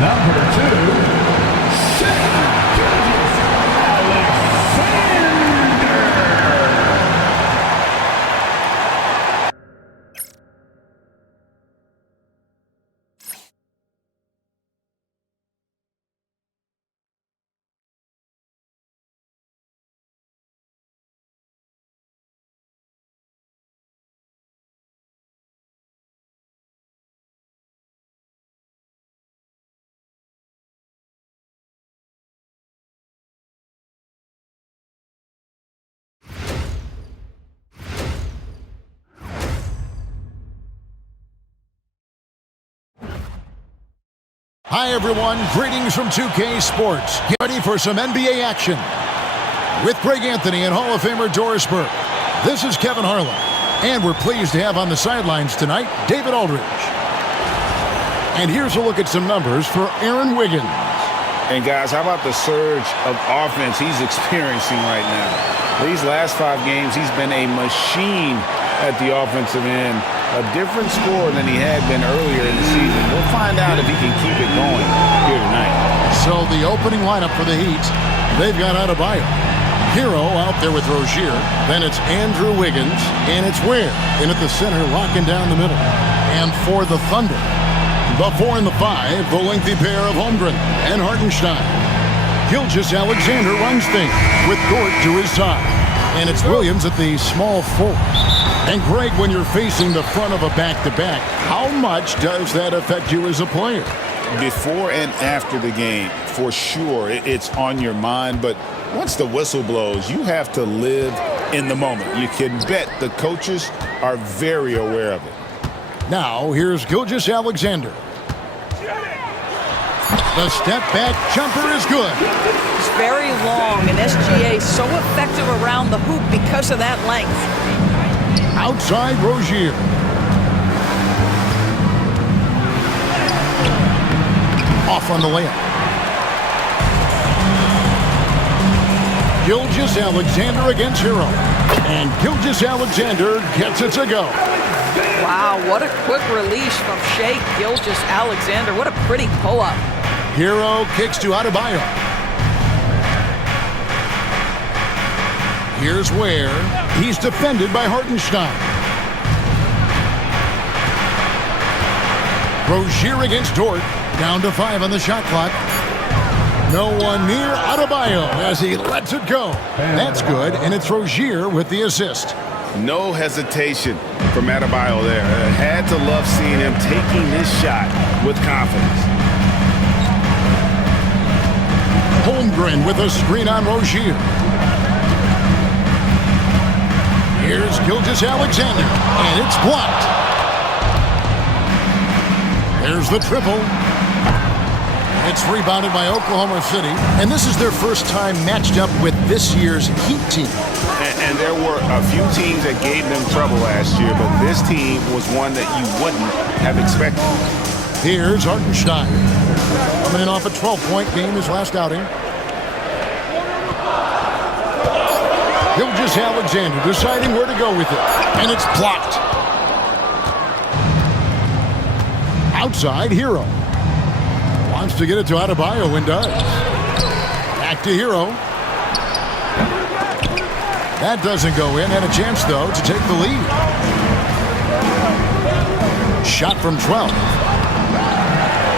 Number 2, Hi everyone, greetings from 2K Sports. Get ready for some NBA action. With Greg Anthony and Hall of Famer Doris Burke, this is Kevin Harlan. And we're pleased to have on the sidelines tonight, David Aldridge. And here's a look at some numbers for Aaron Wiggins. And guys, how about the surge of offense he's experiencing right now? These last 5 games, he's been a machine at the offensive end. A different score than he had been earlier in the season. We'll find out if he can keep it going here tonight. So the opening lineup for the Heat, they've got Adebayo. Hero out there with Rozier. Then it's Andrew Wiggins, and it's Ware in at the center, locking down the middle. And for the Thunder, the 4 and the 5, the lengthy pair of Holmgren and Hartenstein. Gilgeous-Alexander runs things with Dort to his side. And it's Williams at the small 4. And Greg, when you're facing the front of a back-to-back, how much does that affect you as a player? Before and after the game, for sure, it's on your mind. But once the whistle blows, you have to live in the moment. You can bet the coaches are very aware of it. Now, here's Gilgeous-Alexander. The step-back jumper is good. It's very long, and SGA is so effective around the hoop because of that length. Outside Rozier. Off on the layup. Gilgeous-Alexander against Hero. And Gilgeous-Alexander gets it to go. Wow, what a quick release from Shai Gilgeous-Alexander. What a pretty pull-up. Hero kicks to Adebayo. Here's Ware. He's defended by Hartenstein. Rozier against Dort. Down to 5 on the shot clock. No one near Adebayo as he lets it go. That's good, and it's Rozier with the assist. No hesitation from Adebayo there. Had to love seeing him taking this shot with confidence. Holmgren with a screen on Rozier. Here's Gilgeous-Alexander, and it's blocked. There's the triple. It's rebounded by Oklahoma City, and this is their first time matched up with this year's Heat team. And there were a few teams that gave them trouble last year, but this team was one that you wouldn't have expected. Here's Hartenstein. Coming in off a 12-point game his last outing. Gilgeous-Alexander deciding where to go with it. And it's blocked. Outside, Hero. Wants to get it to Adebayo and does. Back to Hero. That doesn't go in. Had a chance, though, to take the lead. Shot from 12.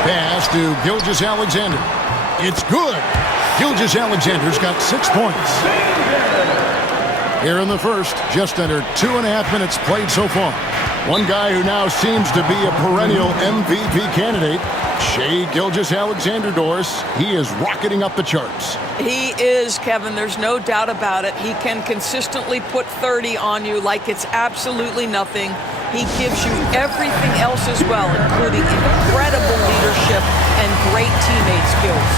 Pass to Gilgeous-Alexander. It's good. Gilgeous-Alexander's got 6 points. Here in the first, just under 2.5 minutes played so far. One guy who now seems to be a perennial MVP candidate, Shai Gilgeous-Alexander, Doris. He is rocketing up the charts. He is, Kevin. There's no doubt about it. He can consistently put 30 on you like it's absolutely nothing. He gives you everything else as well, including incredible leadership and great teammate skills.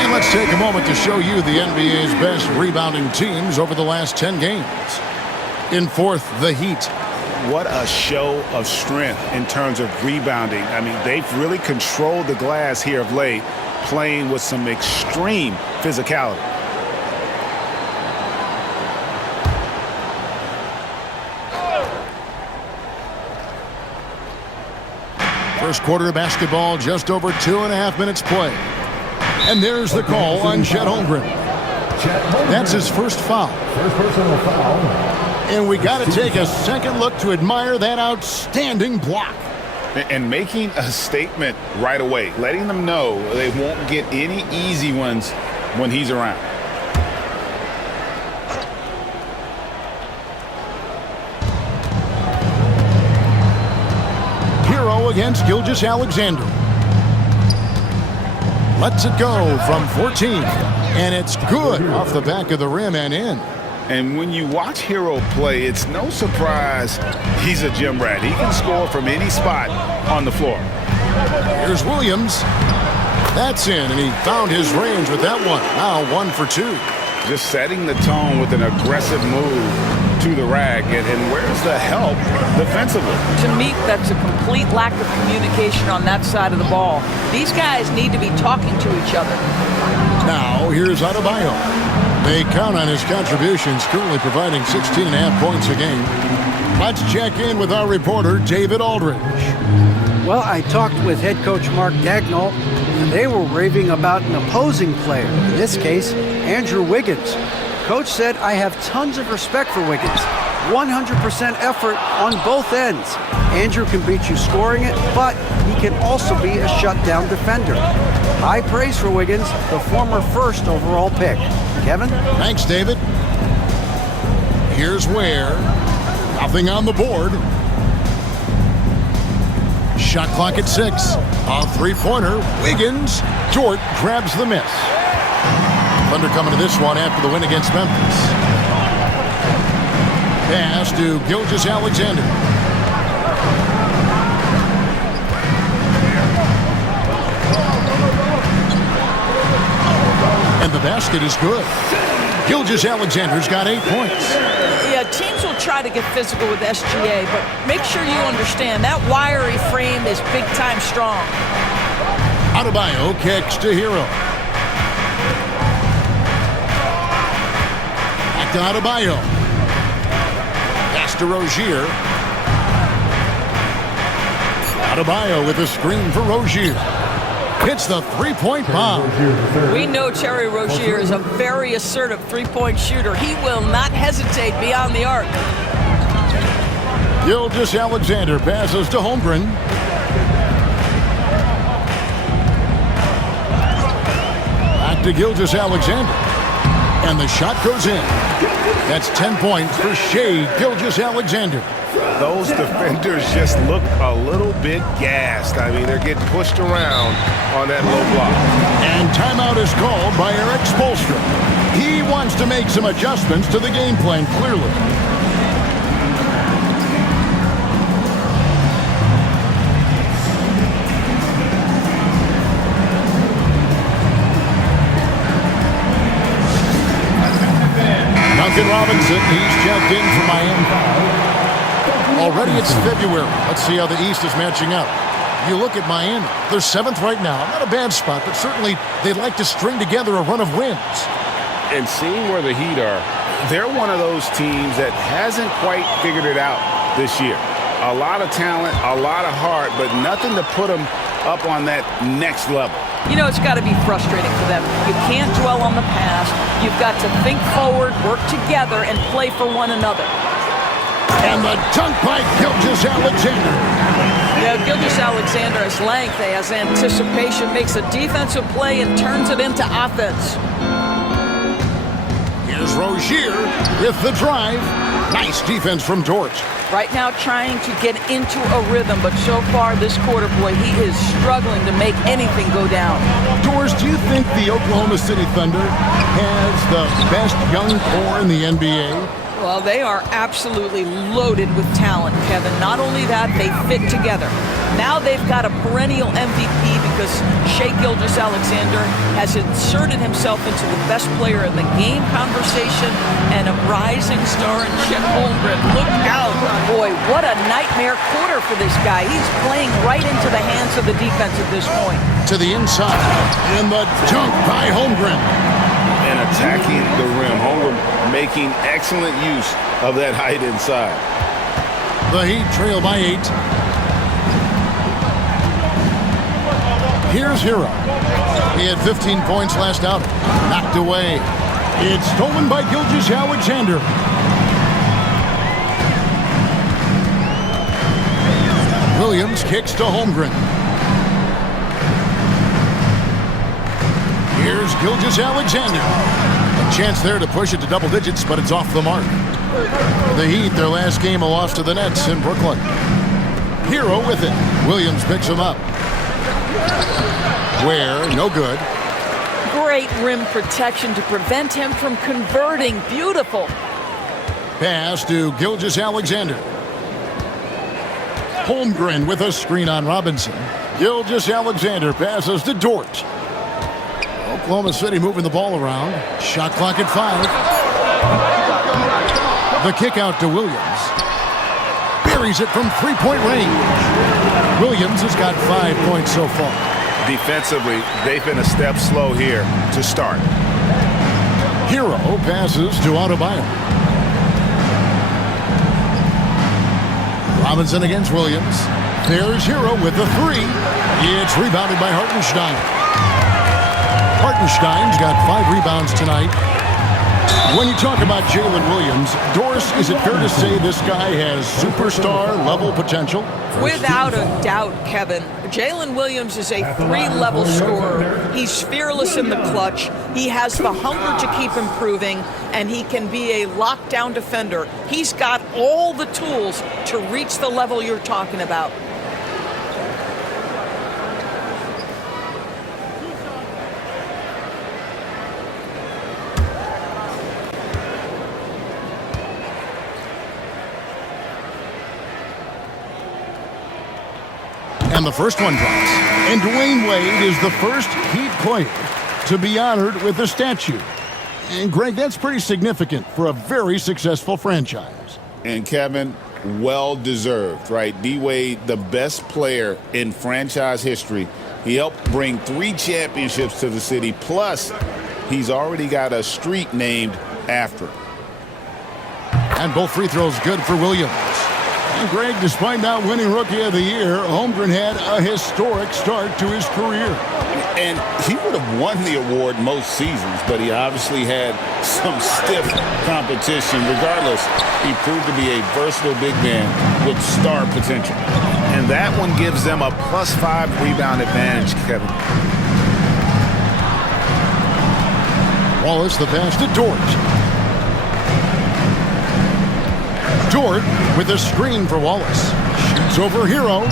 And let's take a moment to show you the NBA's best rebounding teams over the last 10 games. In fourth, the Heat. What a show of strength in terms of rebounding. I mean, they've really controlled the glass here of late, playing with some extreme physicality. First quarter basketball, just over 2.5 minutes play. And there's the call on Chet Holmgren. That's his first foul. First personal foul. And we got to take a second look to admire that outstanding block. And making a statement right away, letting them know they won't get any easy ones when he's around. Hero against Gilgeous-Alexander. Lets it go from 14. And it's good off the back of the rim and in. And when you watch Hero play, it's no surprise he's a gym rat. He can score from any spot on the floor. Here's Williams. That's in, and he found his range with that one. Now 1 for 2. Just setting the tone with an aggressive move to the rack. And where's the help defensively? To me, that's a complete lack of communication on that side of the ball. These guys need to be talking to each other. Now, here's Adebayo. They count on his contributions, currently providing 16.5 points a game. Let's check in with our reporter, David Aldridge. Well, I talked with head coach Mark Dagnall, and they were raving about an opposing player, in this case, Andrew Wiggins. Coach said, I have tons of respect for Wiggins. 100% effort on both ends. Andrew can beat you scoring it, but he can also be a shutdown defender. High praise for Wiggins, the former first overall pick. Kevin? Thanks, David. Here's Ware. Nothing on the board. Shot clock at 6. A three-pointer. Wiggins. Dort grabs the miss. Thunder coming to this one after the win against Memphis. Pass to Gilgeous-Alexander. And the basket is good. Gilgeous-Alexander's got 8 points. Yeah, teams will try to get physical with SGA, but make sure you understand that wiry frame is big-time strong. Adebayo kicks to Hero. Back to Adebayo. Pass to Rozier. Adebayo with a screen for Rozier. Hits the three-point bomb. We know Terry Rozier is a very assertive three-point shooter. He will not hesitate beyond the arc. Gilgeous-Alexander passes to Holmgren. Back to Gilgeous-Alexander. And the shot goes in. That's 10 points for Shai Gilgeous-Alexander. Those defenders just look a little bit gassed. I mean, they're getting pushed around on that low block. And timeout is called by Eric Spoelstra. He wants to make some adjustments to the game plan, clearly. Duncan Robinson, he's checked in for Miami. Already it's February. Let's see how the East is matching up. You look at Miami. They're 7th right now. Not a bad spot, but certainly they'd like to string together a run of wins. And seeing where the Heat are, they're one of those teams that hasn't quite figured it out this year. A lot of talent, a lot of heart, but nothing to put them up on that next level. You know, it's got to be frustrating for them. You can't dwell on the past. You've got to think forward, work together, and play for one another. And the dunk by Gilgeous-Alexander. Yeah, Gilgeous-Alexander has length, he has anticipation, makes a defensive play and turns it into offense. Here's Rozier with the drive. Nice defense from Dort. Right now trying to get into a rhythm, but so far this quarter, boy, he is struggling to make anything go down. Doors, do you think the Oklahoma City Thunder has the best young core in the NBA? Well, they are absolutely loaded with talent, Kevin. Not only that, they fit together. Now they've got a perennial MVP because Shai Gilgeous-Alexander has inserted himself into the best player in the game conversation and a rising star in Chet Holmgren. Look out. Boy, what a nightmare quarter for this guy. He's playing right into the hands of the defense at this point. To the inside. And the dunk by Holmgren. And attacking the rim. Holmgren making excellent use of that height inside. The Heat trail by 8. Here's Hero. He had 15 points last out. Knocked away. It's stolen by Gilgeous-Alexander. Williams kicks to Holmgren. Here's Gilgeous-Alexander. A chance there to push it to double digits, but it's off the mark. The Heat, their last game, a loss to the Nets in Brooklyn. Hero with it. Williams picks him up. Where, no good. Great rim protection to prevent him from converting. Beautiful. Pass to Gilgeous-Alexander. Holmgren with a screen on Robinson. Gilgeous-Alexander passes to Dort. Oklahoma City moving the ball around. Shot clock at 5. The kick out to Williams. Buries it from three-point range. Williams has got 5 points so far. Defensively, they've been a step slow here to start. Hero passes to Adebayo. Robinson against Williams. There's Hero with the 3. It's rebounded by Hartenstein. Hartenstein's got 5 rebounds tonight. When you talk about Jalen Williams, Doris, is it fair to say this guy has superstar-level potential? Without a doubt, Kevin. Jalen Williams is a 3-level scorer. He's fearless in the clutch. He has the hunger to keep improving, and he can be a lockdown defender. He's got all the tools to reach the level you're talking about. And the first one drops. And Dwayne Wade is the first Heat player to be honored with a statue. And Greg, that's pretty significant for a very successful franchise. And Kevin, well deserved, right? D-Wade, the best player in franchise history. He helped bring 3 championships to the city. Plus, he's already got a street named after him. And both free throws good for Williams. And Greg, despite not winning Rookie of the Year, Holmgren had a historic start to his career. And he would have won the award most seasons, but he obviously had some stiff competition. Regardless, he proved to be a versatile big man with star potential. And that one gives them a +5 rebound advantage, Kevin. Wallace the pass to Dort. Dort with a screen for Wallace. Shoots over Hero.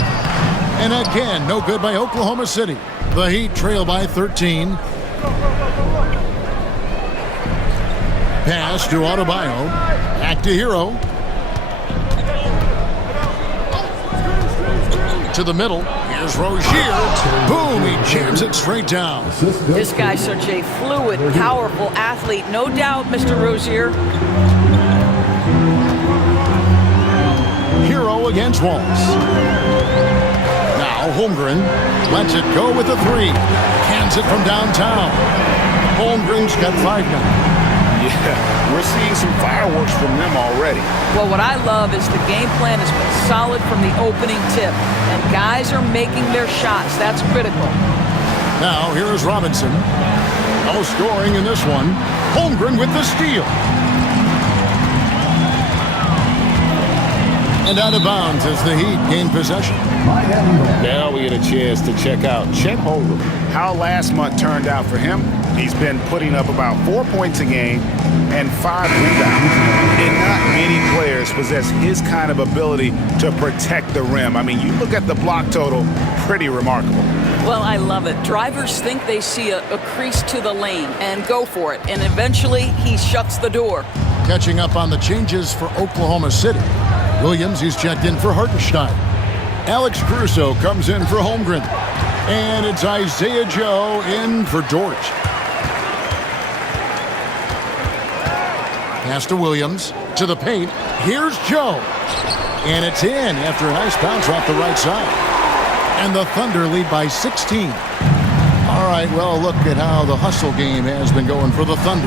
And again, no good by Oklahoma City. The Heat trail by 13. Pass to Adebayo. Back to Hero. To the middle. Here's Rozier. Boom, he jams it straight down. This guy's such a fluid, powerful athlete. No doubt, Mr. Rozier. Hero against Wallace. Now Holmgren lets it go with a 3. Cans it from downtown. Holmgren's got 5 now. Yeah, we're seeing some fireworks from them already. Well, what I love is the game plan has been solid from the opening tip. And guys are making their shots. That's critical. Now here is Robinson. No scoring in this one. Holmgren with the steal. And out of bounds as the Heat gain possession. Now we get a chance to check out Chet Holmgren. How last month turned out for him. He's been putting up about 4 points a game and 5 rebounds. And not many players possess his kind of ability to protect the rim. I mean, you look at the block total, pretty remarkable. Well, I love it. Drivers think they see a crease to the lane and go for it. And eventually, he shuts the door. Catching up on the changes for Oklahoma City. Williams, he's checked in for Hartenstein. Alex Caruso comes in for Holmgren. And it's Isaiah Joe in for Dort. Pass to Williams. To the paint. Here's Joe. And it's in after a nice bounce off the right side. And the Thunder lead by 16. All right, well, look at how the hustle game has been going for the Thunder.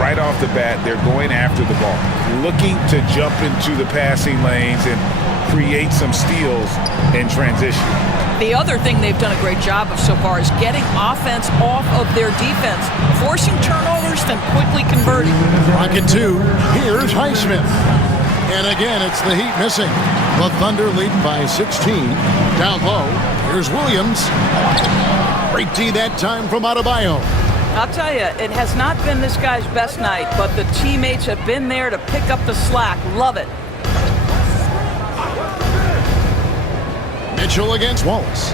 Right off the bat, they're going after the ball, looking to jump into the passing lanes and create some steals in transition. The other thing they've done a great job of so far is getting offense off of their defense, forcing turnovers, then quickly converting. Rocket 2, here's Highsmith. And again, it's the Heat missing. The Thunder lead by 16. Down low, here's Williams. Great D that time from Adebayo. I'll tell you, it has not been this guy's best night, but the teammates have been there to pick up the slack. Love it. Mitchell against Wallace.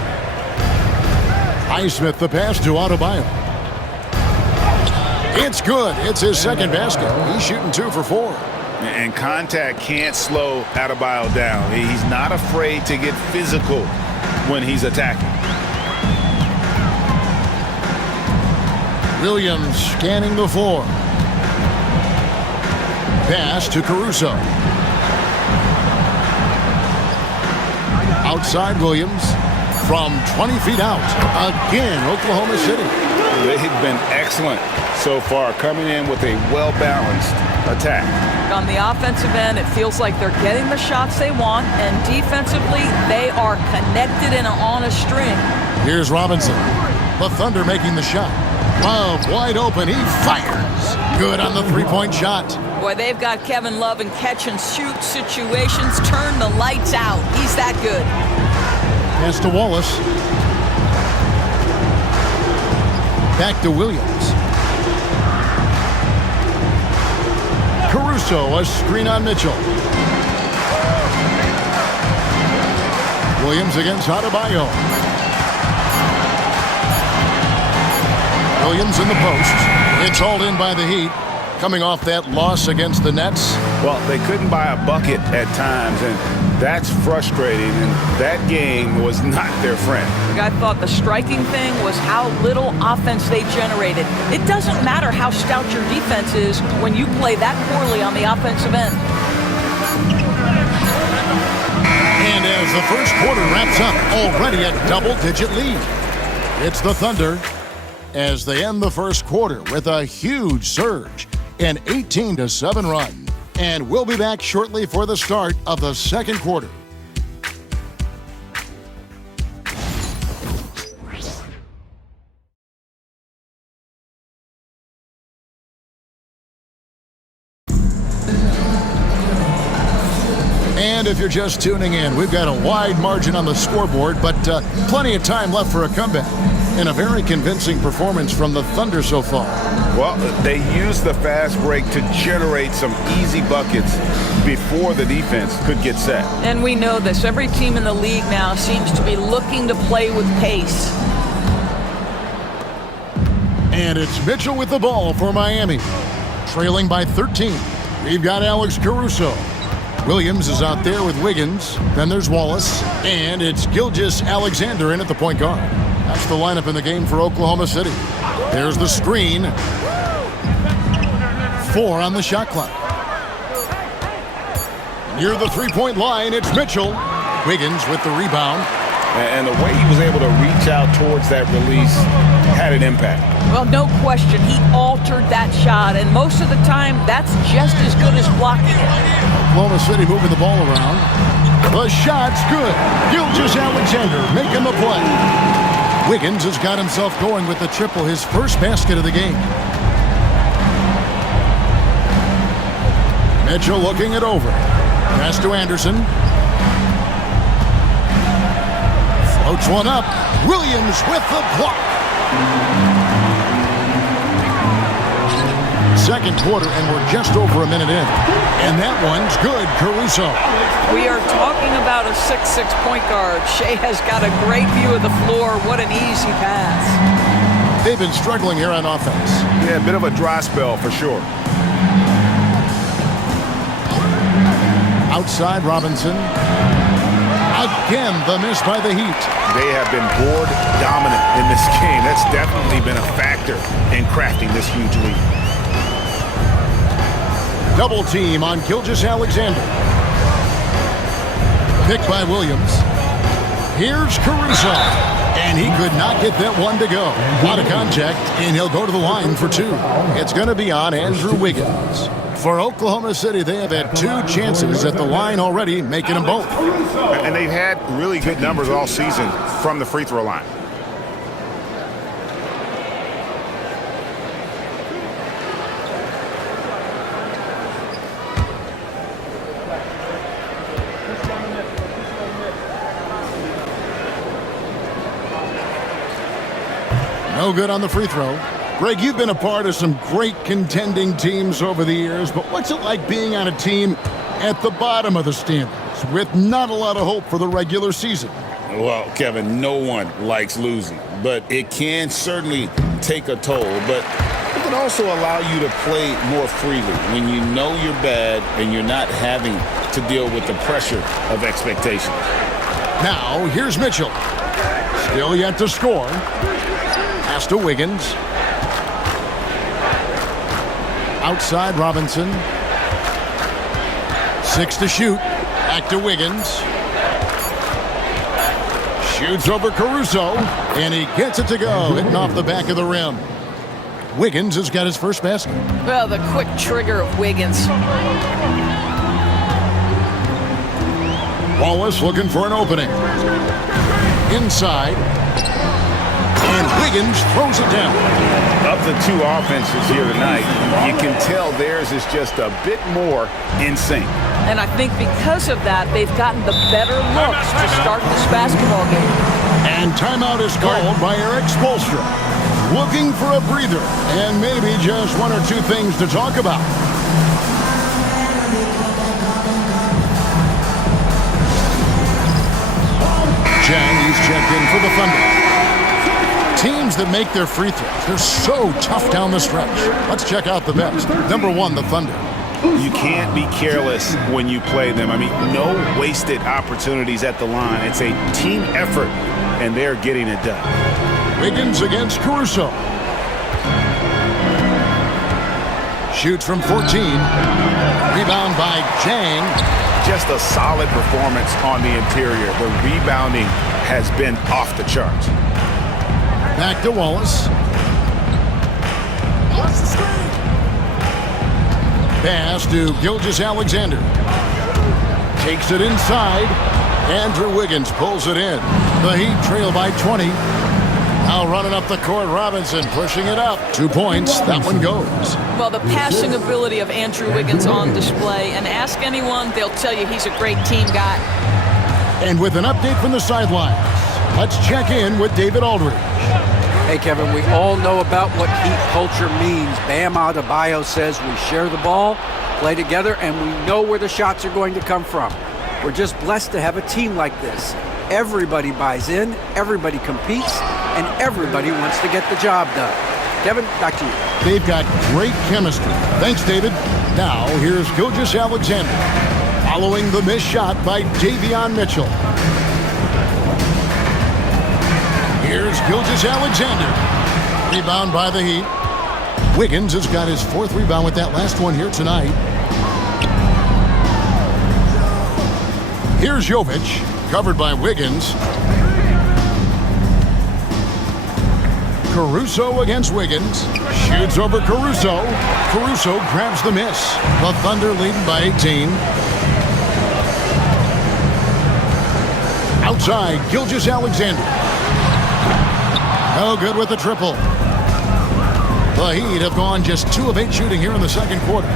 Highsmith the pass to Adebayo. It's good. It's his second basket. He's shooting 2 for 4. And contact can't slow Adebayo down. He's not afraid to get physical when he's attacking. Williams scanning the floor. Pass to Caruso. Outside Williams from 20 feet out. Again, Oklahoma City. They've been excellent so far, coming in with a well-balanced attack. On the offensive end, it feels like they're getting the shots they want, and defensively, they are connected and on a string. Here's Robinson. The Thunder making the shot. Love wide open. He fires. Good on the three-point shot. Boy, they've got Kevin Love in catch-and-shoot situations. Turn the lights out. He's that good. Pass to Wallace. Back to Williams. Caruso, a screen on Mitchell. Williams against Adebayo. Williams in the post. It's hauled in by the Heat. Coming off that loss against the Nets. Well, they couldn't buy a bucket at times, and that's frustrating, and that game was not their friend. I thought the striking thing was how little offense they generated. It doesn't matter how stout your defense is when you play that poorly on the offensive end. And as the first quarter wraps up, already a double-digit lead. It's the Thunder as they end the first quarter with a huge surge. An 18-7 run. And we'll be back shortly for the start of the second quarter. And if you're just tuning in, we've got a wide margin on the scoreboard, but plenty of time left for a comeback. And a very convincing performance from the Thunder so far. Well, they used the fast break to generate some easy buckets before the defense could get set. And we know this. Every team in the league now seems to be looking to play with pace. And it's Mitchell with the ball for Miami. Trailing by 13. We've got Alex Caruso. Williams is out there with Wiggins. Then there's Wallace. And it's Gilgeous-Alexander in at the point guard. That's the lineup in the game for Oklahoma City. There's the screen. 4 on the shot clock. Near the three-point line, it's Mitchell. Wiggins with the rebound. And the way he was able to reach out towards that release had an impact. Well, no question. He altered that shot, and most of the time, that's just as good as blocking it. Oklahoma City moving the ball around. The shot's good. Gilgeous-Alexander making the play. Wiggins has got himself going with the triple, his first basket of the game. Mitchell looking it over. Pass to Anderson. Floats one up. Williams with the block. Second quarter, and we're just over a minute in. And that one's good, Caruso. We are talking about a 6'6" point guard. Shea has got a great view of the floor. What an easy pass. They've been struggling here on offense. Yeah, a bit of a dry spell for sure. Outside Robinson. Again, the miss by the Heat. They have been board dominant in this game. That's definitely been a factor in crafting this huge lead. Double team on Gilgeous-Alexander. Picked by Williams. Here's Caruso. And he could not get that one to go. A lot of contact, and he'll go to the line for two. It's going to be on Andrew Wiggins. For Oklahoma City, they have had 2 chances at the line already, making them both. And they've had really good numbers all season from the free throw line. No good on the free throw. Greg, you've been a part of some great contending teams over the years, but what's it like being on a team at the bottom of the standings with not a lot of hope for the regular season? Well, Kevin, no one likes losing, but it can certainly take a toll. But it can also allow you to play more freely when you know you're bad and you're not having to deal with the pressure of expectation. Now, here's Mitchell. Still yet to score. Pass to Wiggins. Outside Robinson. 6 to shoot. Back to Wiggins. Shoots over Caruso. And he gets it to go. Hitting off the back of the rim. Wiggins has got his first basket. Well, the quick trigger of Wiggins. Wallace looking for an opening. Inside. And Wiggins throws it down. Of the 2 offenses here tonight, you can tell theirs is just a bit more in sync. And I think because of that, they've gotten the better looks to start this basketball game. And timeout is called by Eric Spoelstra. Looking for a breather and maybe just 1 or 2 things to talk about. Chang, he's checked in for the Thunder. Teams that make their free throws, they're so tough down the stretch. Let's check out the best. Number 1, the Thunder. You can't be careless when you play them. I mean, no wasted opportunities at the line. It's a team effort, and they're getting it done. Wiggins against Caruso. Shoots from 14. Rebound by Chang. Just a solid performance on the interior. The rebounding has been off the charts. Back to Wallace. Pass to Gilgeous-Alexander. Takes it inside. Andrew Wiggins pulls it in. The Heat trail by 20. Now running up the court, Robinson pushing it up. 2 points. That one goes. Well, the passing ability of Andrew Wiggins on display. And ask anyone, they'll tell you he's a great team guy. And with an update from the sidelines, let's check in with David Aldridge. Hey, Kevin, we all know about what Heat culture means. Bam Adebayo says we share the ball, play together, and we know where the shots are going to come from. We're just blessed to have a team like this. Everybody buys in, everybody competes, and everybody wants to get the job done. Kevin, back to you. They've got great chemistry. Thanks, David. Now, here's Gilgeous-Alexander following the missed shot by Davion Mitchell. Here's Gilgeous-Alexander. Rebound by the Heat. Wiggins has got his 4th rebound with that last one here tonight. Here's Jovic, covered by Wiggins. Caruso against Wiggins. Shoots over Caruso. Caruso grabs the miss. The Thunder leading by 18. Outside, Gilgeous-Alexander. No good with the triple. The Heat have gone just 2 of 8 shooting here in the second quarter.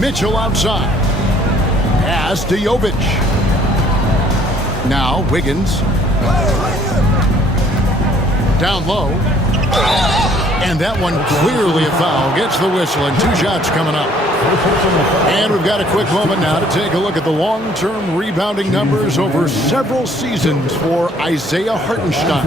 Mitchell outside. Pass to Jovic. Now Wiggins. Down low. And that one clearly a foul. Gets the whistle and 2 shots coming up. And we've got a quick moment now to take a look at the long-term rebounding numbers over several seasons for Isaiah Hartenstein.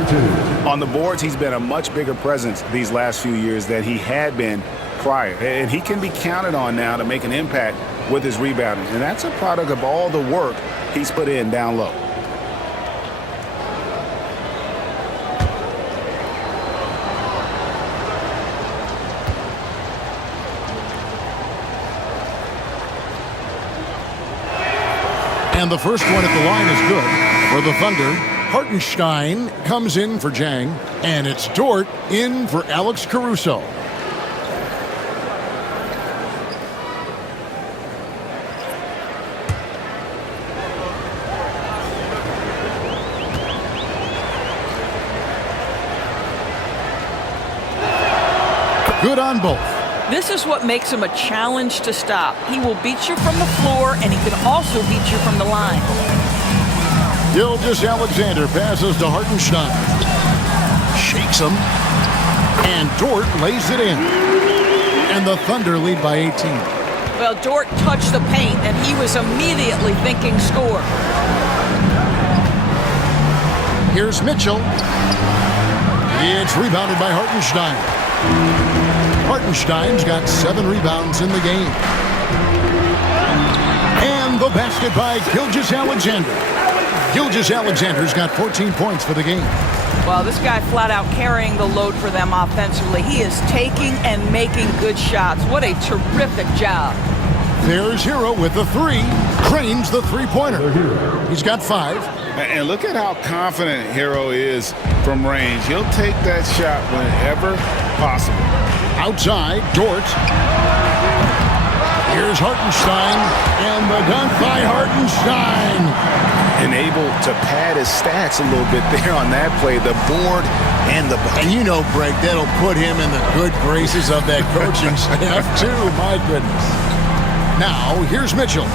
On the boards, he's been a much bigger presence these last few years than he had been prior. And he can be counted on now to make an impact with his rebounding. And that's a product of all the work he's put in down low. And the first one at the line is good for the Thunder. Hartenstein comes in for Jang, and it's Dort in for Alex Caruso. Good on both. This is what makes him a challenge to stop. He will beat you from the floor, and he can also beat you from the line. Gilgeous-Alexander passes to Hartenstein. Shakes him. And Dort lays it in. And the Thunder lead by 18. Well, Dort touched the paint, and he was immediately thinking score. Here's Mitchell. It's rebounded by Hartenstein. Hartenstein's got 7 rebounds in the game. And the basket by Gilgeous-Alexander. Gilgeous-Alexander's got 14 points for the game. Well, this guy flat out carrying the load for them offensively. He is taking and making good shots. What a terrific job. There's Hero with the 3. Cranes the three-pointer. He's got 5. And look at how confident Hero is from range. He'll take that shot whenever possible. Outside, Dort. Here's Hartenstein, and the dunk by Hartenstein. And able to pad his stats a little bit there on that play, the board and the bucket. And you know, Greg, that'll put him in the good graces of that coaching staff, too. My goodness. Now, here's Mitchell.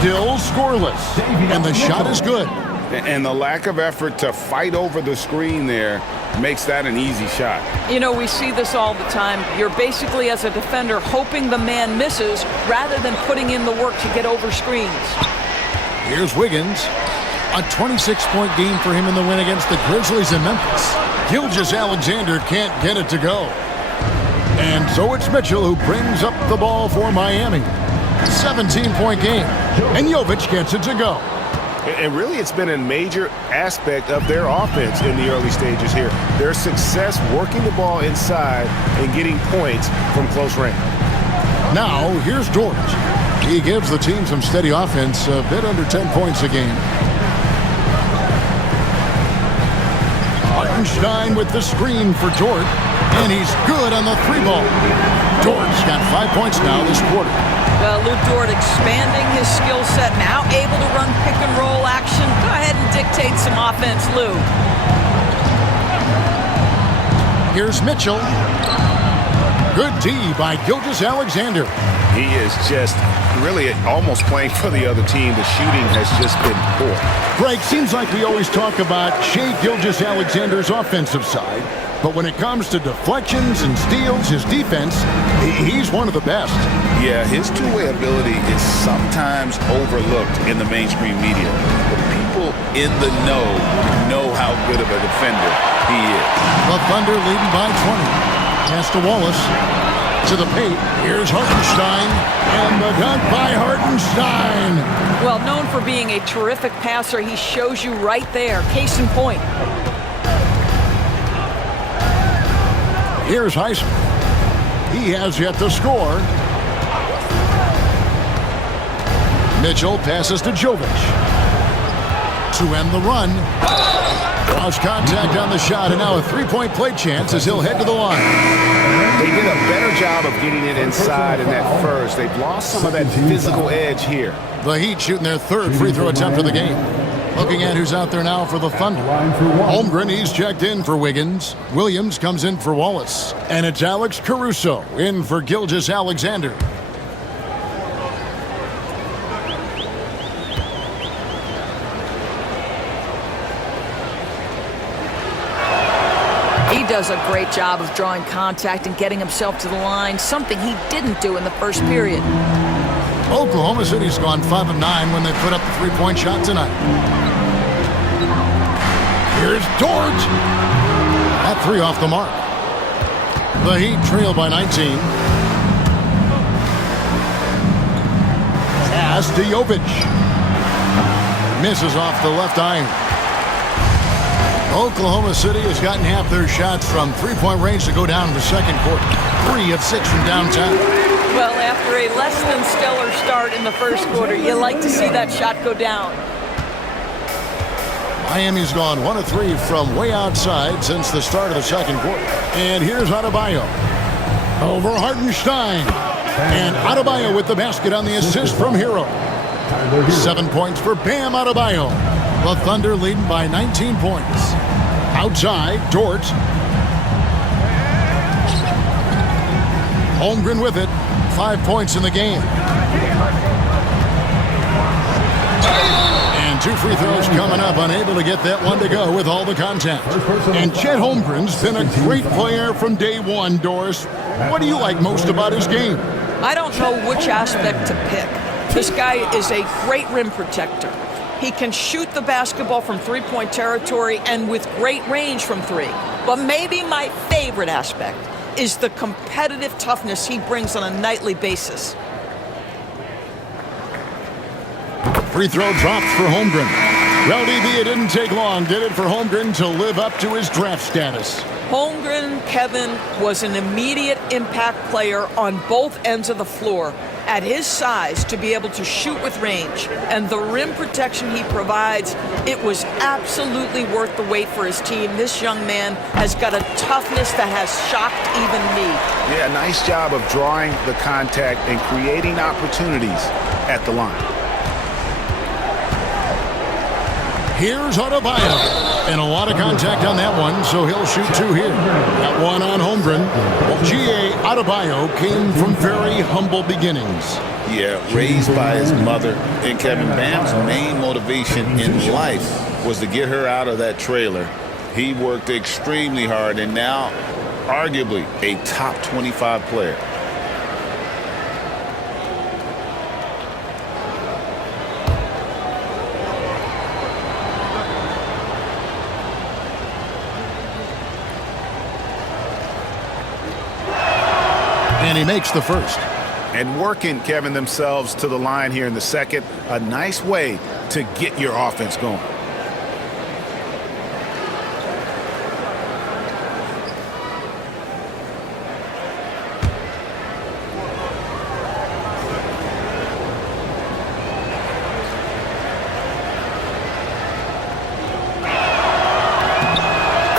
Still scoreless, and the shot is good. And the lack of effort to fight over the screen there makes that an easy shot. You know, we see this all the time. You're basically, as a defender, hoping the man misses rather than putting in the work to get over screens. Here's Wiggins. A 26-point game for him in the win against the Grizzlies in Memphis. Gilgeous-Alexander can't get it to go. And so it's Mitchell who brings up the ball for Miami. 17-point game. And Jovic gets it to go. And really, it's been a major aspect of their offense in the early stages here. Their success working the ball inside and getting points from close range. Now, here's Dort. He gives the team some steady offense, a bit under 10 points a game. Hartenstein with the screen for Dort, and he's good on the 3-ball. Dort's got 5 points now this quarter. Well, Lou Dort expanding his skill set, now able to run pick-and-roll action. Go ahead and dictate some offense, Lou. Here's Mitchell. Good D by Gilgeous-Alexander. He is just really almost playing for the other team. The shooting has just been poor. Greg, seems like we always talk about Shai Gilgeous-Alexander's offensive side, but when it comes to deflections and steals, his defense, he's one of the best. Yeah, his two-way ability is sometimes overlooked in the mainstream media. But people in the know how good of a defender he is. The Thunder leading by 20. Pass to Wallace. To the paint. Here's Hartenstein. And the dunk by Hartenstein. Well, known for being a terrific passer, he shows you right there. Case in point. Here's Heisman. He has yet to score. Mitchell passes to Jovic. To end the run. Cross contact on the shot, and now a 3-point play chance as he'll head to the line. They did a better job of getting it inside in that first. They've lost some of that physical edge here. The Heat shooting their 3rd free throw attempt of the game. Looking at who's out there now for the Thunder. Holmgren, he's checked in for Wiggins. Williams comes in for Wallace. And it's Alex Caruso in for Gilgeous-Alexander. He does a great job of drawing contact and getting himself to the line, something he didn't do in the first period. Oklahoma City's gone 5 of 9 when they put up the 3-point shot tonight. Here's Dort. That 3 off the mark. The Heat trail by 19. Pass to Jovic. Misses off the left iron. Oklahoma City has gotten half their shots from 3-point range to go down in the second quarter. 3 of 6 from downtown. Well, after a less than stellar start in the first quarter, you like to see that shot go down. Miami's gone 1 of 3 from way outside since the start of the second quarter. And here's Adebayo. Over Hartenstein. And Adebayo with the basket on the assist from Hero. 7 points for Bam Adebayo. The Thunder leading by 19 points. Outside, Dort. Holmgren with it. 5 points in the game. And 2 free throws coming up. Unable to get that one to go with all the contact. And Chet Holmgren's been a great player from day one, Doris. What do you like most about his game? I don't know which aspect to pick. This guy is a great rim protector. He can shoot the basketball from three-point territory and with great range from 3. But maybe my favorite aspect is the competitive toughness he brings on a nightly basis. Free throw dropped for Holmgren. Well, DB, it didn't take long, did it, for Holmgren to live up to his draft status? Holmgren, Kevin, was an immediate impact player on both ends of the floor. At his size, to be able to shoot with range and the rim protection he provides, it was absolutely worth the wait for his team. This young man has got a toughness that has shocked even me. Yeah, nice job of drawing the contact and creating opportunities at the line. Here's Adebayo. And a lot of contact on that one, so he'll shoot 2 here. That one on Holmgren. G.A. Adebayo came from very humble beginnings. Yeah, raised by his mother. And Kevin, Bam's main motivation in life was to get her out of that trailer. He worked extremely hard and now arguably a top 25 player. And he makes the first. And working, Kevin, themselves to the line here in the second. A nice way to get your offense going.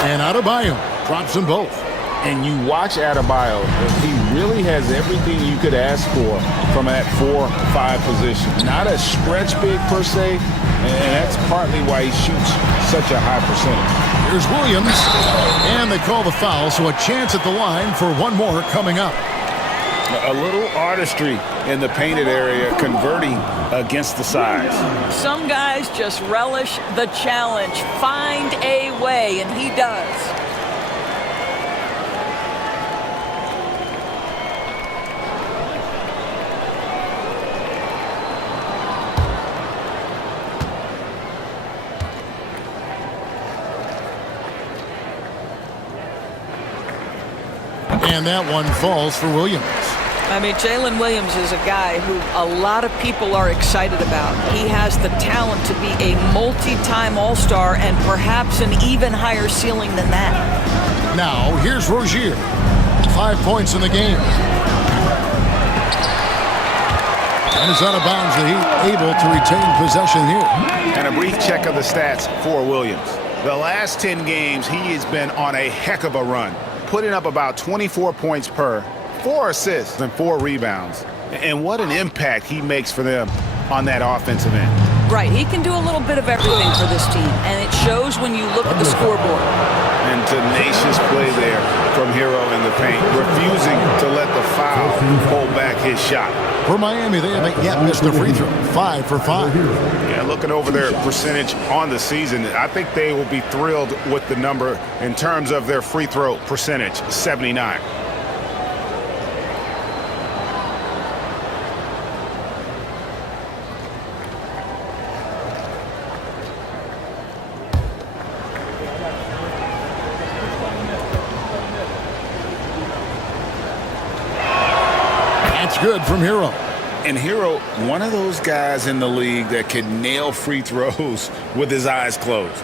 And Adebayo drops them both. And you watch Adebayo, he really has everything you could ask for from that 4-5 position. Not a stretch big per se, and that's partly why he shoots such a high percentage. Here's Williams, and they call the foul, so a chance at the line for one more coming up. A little artistry in the painted area, converting against the size. Some guys just relish the challenge. Find a way, and he does. And that one falls for Williams. I mean, Jalen Williams is a guy who a lot of people are excited about. He has the talent to be a multi-time All-Star and perhaps an even higher ceiling than that. Now, here's Rozier. 5 points in the game. And is out of bounds. The Heat able to retain possession here. And a brief check of the stats for Williams. The last 10 games, he has been on a heck of a run, putting up about 24 points per, 4 assists and 4 rebounds. And what an impact he makes for them on that offensive end. Right, he can do a little bit of everything for this team, and it shows when you look at the scoreboard. And tenacious play there from Hero in the paint, refusing to let the foul hold back his shot. For Miami, they haven't yet missed a free throw. 5 for 5. Yeah, looking over their percentage on the season, I think they will be thrilled with the number in terms of their free throw percentage, 79. That's good from Hero. And Hero, one of those guys in the league that can nail free throws with his eyes closed.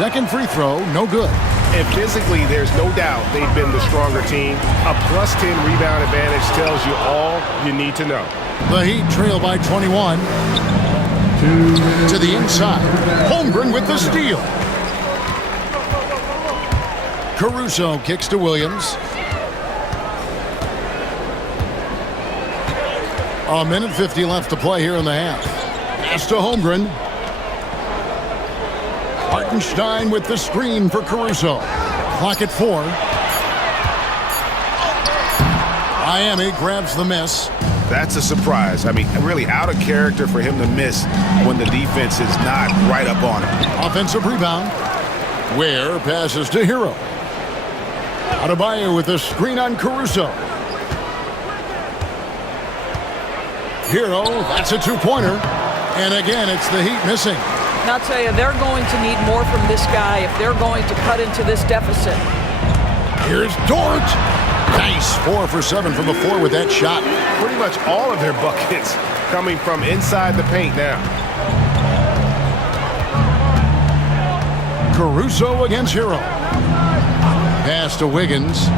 Second free throw, no good. And physically, there's no doubt they've been the stronger team. A plus 10 rebound advantage tells you all you need to know. The Heat trail by 21. To the inside. Holmgren with the steal. Caruso kicks to Williams. A minute 50 left to play here in the half. Pass to Holmgren. Hartenstein with the screen for Caruso. Clock at 4. Miami grabs the miss. That's a surprise. I mean, really out of character for him to miss when the defense is not right up on him. Offensive rebound. Ware passes to Hero. Adebayo with the screen on Caruso. Hero, that's a two-pointer. And again, it's the Heat missing. And I'll tell you, they're going to need more from this guy if they're going to cut into this deficit. Here's Dort. Nice. 4 for 7 from the floor with that shot. Pretty much all of their buckets coming from inside the paint now. Caruso against Hero. Pass to Wiggins.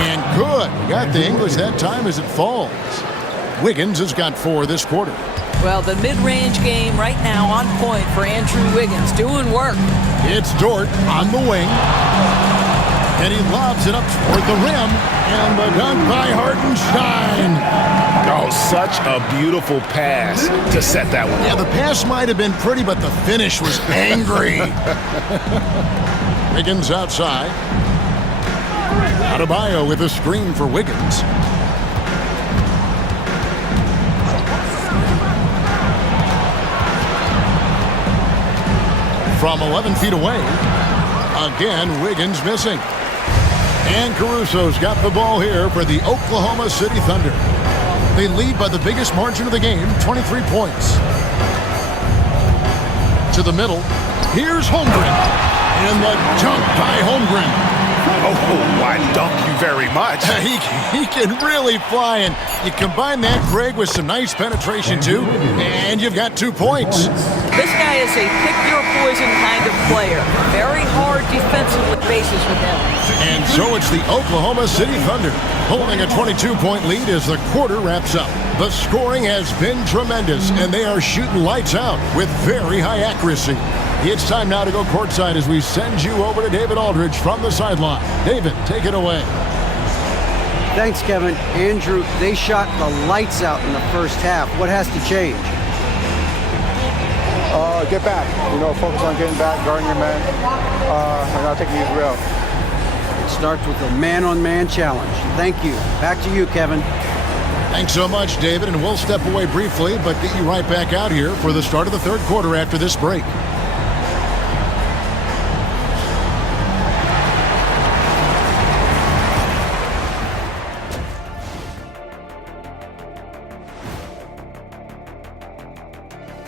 And good. Got the English that time as it falls. Wiggins has got 4 this quarter. Well, the mid-range game right now on point for Andrew Wiggins, doing work. It's Dort on the wing. And he lobs it up toward the rim. And the dunk by Hartenstein. Oh, such a beautiful pass to set that one. Yeah, the pass might have been pretty, but the finish was angry. Wiggins outside. Adebayo with a screen for Wiggins. From 11 feet away. Again, Wiggins missing. And Caruso's got the ball here for the Oklahoma City Thunder. They lead by the biggest margin of the game, 23 points. To the middle. Here's Holmgren. And the dunk by Holmgren. Oh, I dunk you very much. He can really fly, and you combine that, Greg, with some nice penetration, too, and you've got 2 points. This guy is a pick-your-poison kind of player. Very hard defensive bases with him. And so it's the Oklahoma City Thunder holding a 22-point lead as the quarter wraps up. The scoring has been tremendous, and they are shooting lights out with very high accuracy. It's time now to go courtside as we send you over to David Aldridge from the sideline. David, take it away. Thanks, Kevin. Andrew, they shot the lights out in the first half. What has to change? Get back. Focus on getting back, guarding your man, and not taking these real. It starts with a man-on-man challenge. Thank you. Back to you, Kevin. Thanks so much, David, and we'll step away briefly, but get you right back out here for the start of the third quarter after this break.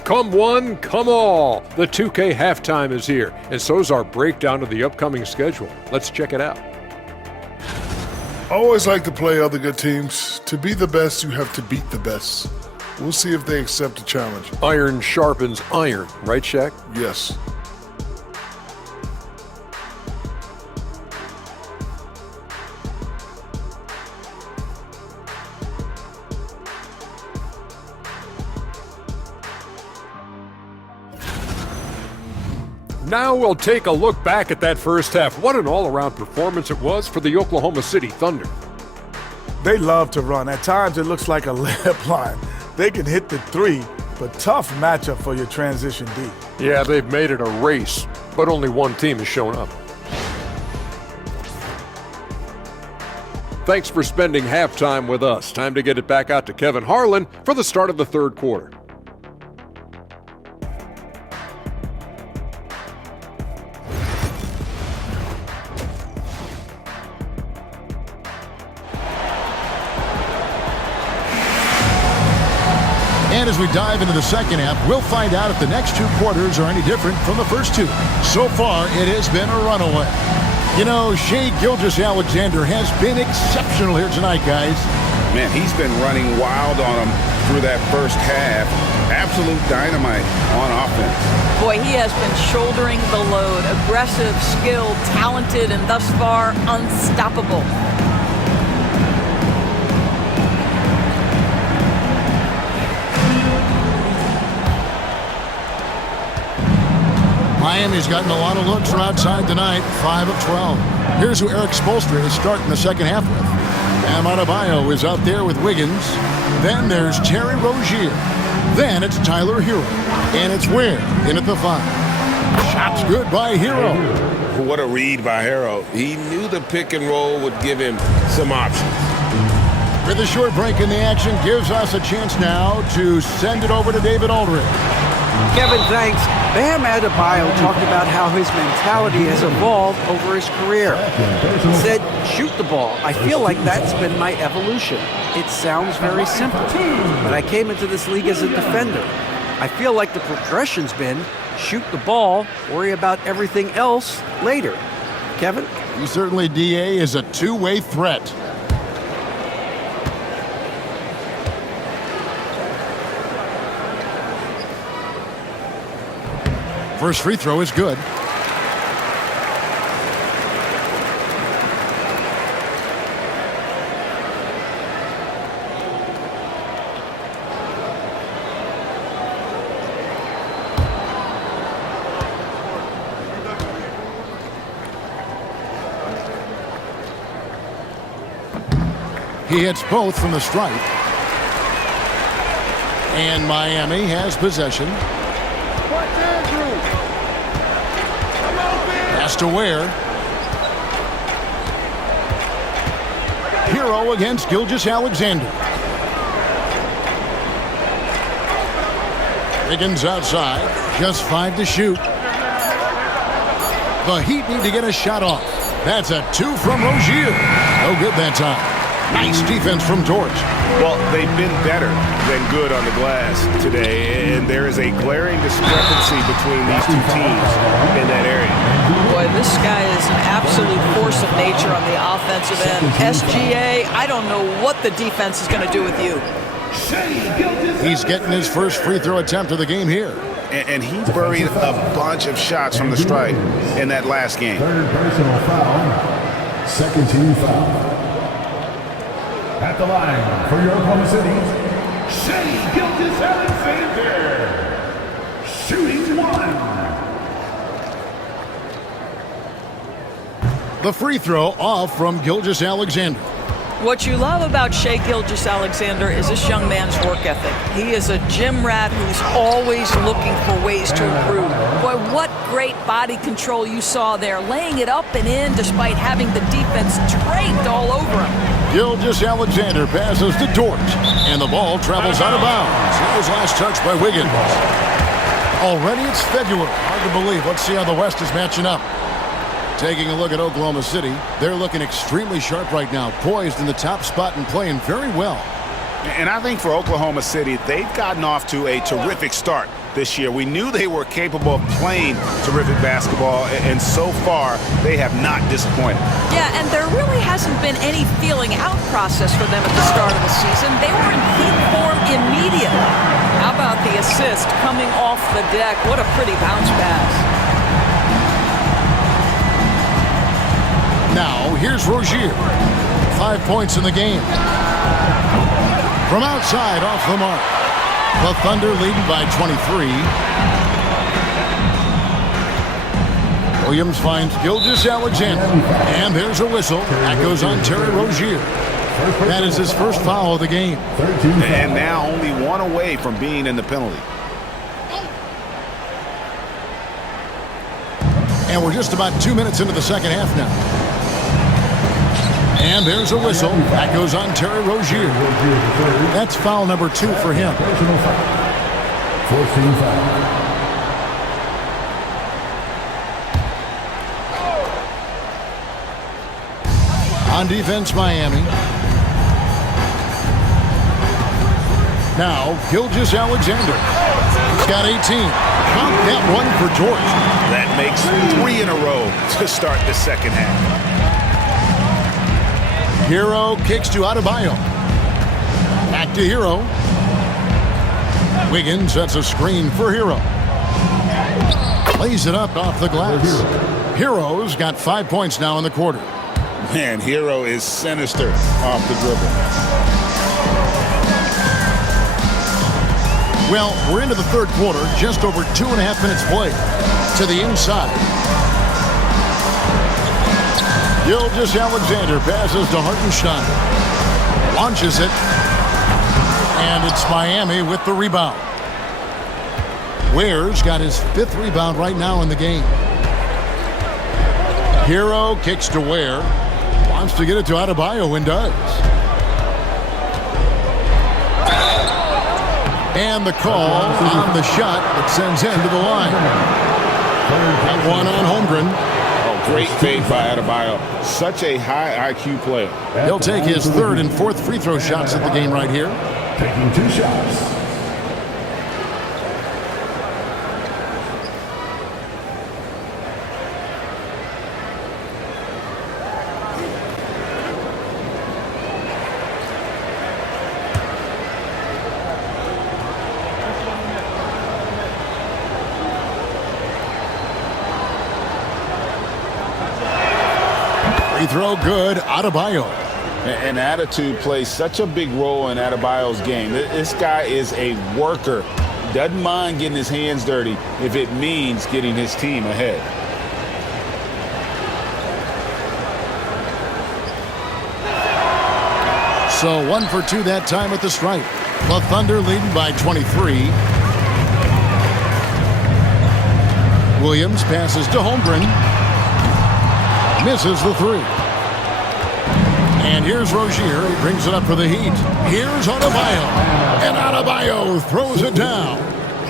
Come one, come all. The 2K halftime is here, and so's our breakdown of the upcoming schedule. Let's check it out. I always like to play other good teams. To be the best, you have to beat the best. We'll see if they accept the challenge. Iron sharpens iron, right, Shaq? Yes. Now we'll take a look back at that first half. What an all-around performance it was for the Oklahoma City Thunder. They love to run. At times it looks like a layup line. They can hit the three, but tough matchup for your transition D. Yeah, they've made it a race, but only one team has shown up. Thanks for spending halftime with us. Time to get it back out to Kevin Harlan for the start of the third quarter. And as we dive into the second half, we'll find out if the next 2 quarters are any different from the first 2. So far, it has been a runaway. Shai Gilgeous-Alexander has been exceptional here tonight, guys. Man, he's been running wild on them through that first half. absolute dynamite on offense. Boy, he has been shouldering the load. Aggressive, skilled, talented, and thus far unstoppable. Miami's gotten a lot of looks from outside tonight, 5 of 12. Here's who Eric Spoelstra is starting the second half with. Bam Adebayo is out there with Wiggins. Then there's Terry Rozier. Then it's Tyler Hero. And it's Ware in at the 5. Shots good by Hero. What a read by Hero. He knew the pick and roll would give him some options. With a short break in the action, gives us a chance now to send it over to David Aldridge. Kevin, thanks. Bam Adebayo talked about how his mentality has evolved over his career. He said, shoot the ball. I feel like that's been my evolution. It sounds very simple, but I came into this league as a defender. I feel like the progression's been shoot the ball, worry about everything else later. Kevin? Certainly, DA is a two-way threat. First free throw is good. He hits both from the stripe. And Miami has possession. Pass to Ware. Hero against Gilgeous-Alexander. Wiggins outside. Just 5 to shoot. The Heat need to get a shot off. That's a 2 from Rozier. No good that time. Nice defense from George. Well, they've been better than good on the glass today, and there is a glaring discrepancy between these two teams in that area. Boy, this guy is an absolute force of nature on the offensive end. SGA, I don't know what the defense is going to do with you. He's getting his first free throw attempt of the game here. And he buried a bunch of shots from the stripe in that last game. Third personal foul. Second team foul. At the line for your Oklahoma City, Shai Gilgeous-Alexander, shooting 1. The free throw off from Gilgeous-Alexander. What you love about Shai Gilgeous-Alexander is this young man's work ethic. He is a gym rat who's always looking for ways to improve. Boy, what great body control you saw there, laying it up and in despite having the defense draped all over him. Gilgeous-Alexander passes to Dort, and the ball travels out of bounds. It was last touched by Wiggins. Already it's February. Hard to believe. Let's see how the West is matching up. Taking a look at Oklahoma City, they're looking extremely sharp right now, poised in the top spot and playing very well. And I think for Oklahoma City, they've gotten off to a terrific start this year. We knew they were capable of playing terrific basketball, and so far, they have not disappointed. Yeah, and there really hasn't been any feeling out process for them at the start of the season. They were in peak form immediately. How about the assist coming off the deck? What a pretty bounce pass. Now, here's Rozier. 5 points in the game. From outside, off the mark. The Thunder leading by 23. Williams finds Gilgeous-Alexander. And there's a whistle. That goes on Terry Rozier. That is his first foul of the game. And now only 1 away from being in the penalty. And we're just about 2 minutes into the second half now. And there's a whistle. That goes on Terry Rozier. That's foul number 2 for him. Personal foul. 14 foul. On defense, Miami. Now, Gilgeous-Alexander. He's got 18. Count that one for George. That makes 3 in a row to start the second half. Hero kicks to Adebayo. Back to Hero. Wiggins sets a screen for Hero. Lays it up off the glass. Hero's got 5 points now in the quarter. Man, Hero is sinister off the dribble. Well, we're into the third quarter, just over 2.5 minutes played. To the inside. Gilgeous-Alexander passes to Hartenstein. Launches it. And it's Miami with the rebound. Ware's got his 5th rebound right now in the game. Hero kicks to Ware. Wants to get it to Adebayo and does. And the call on the shot that sends him to the line. That one on Holmgren. Oh, great fade by Adebayo. Such a high IQ player. He'll take his 3rd and 4th free throw shots at the game right here. Taking 2 shots. Free throw good, Adebayo. And attitude plays such a big role in Adebayo's game. This guy is a worker. Doesn't mind getting his hands dirty if it means getting his team ahead. So 1 for 2 that time at the stripe. The Thunder leading by 23. Williams passes to Holmgren. Misses the 3. And here's Rozier. He brings it up for the Heat. Here's Adebayo. And Adebayo throws it down.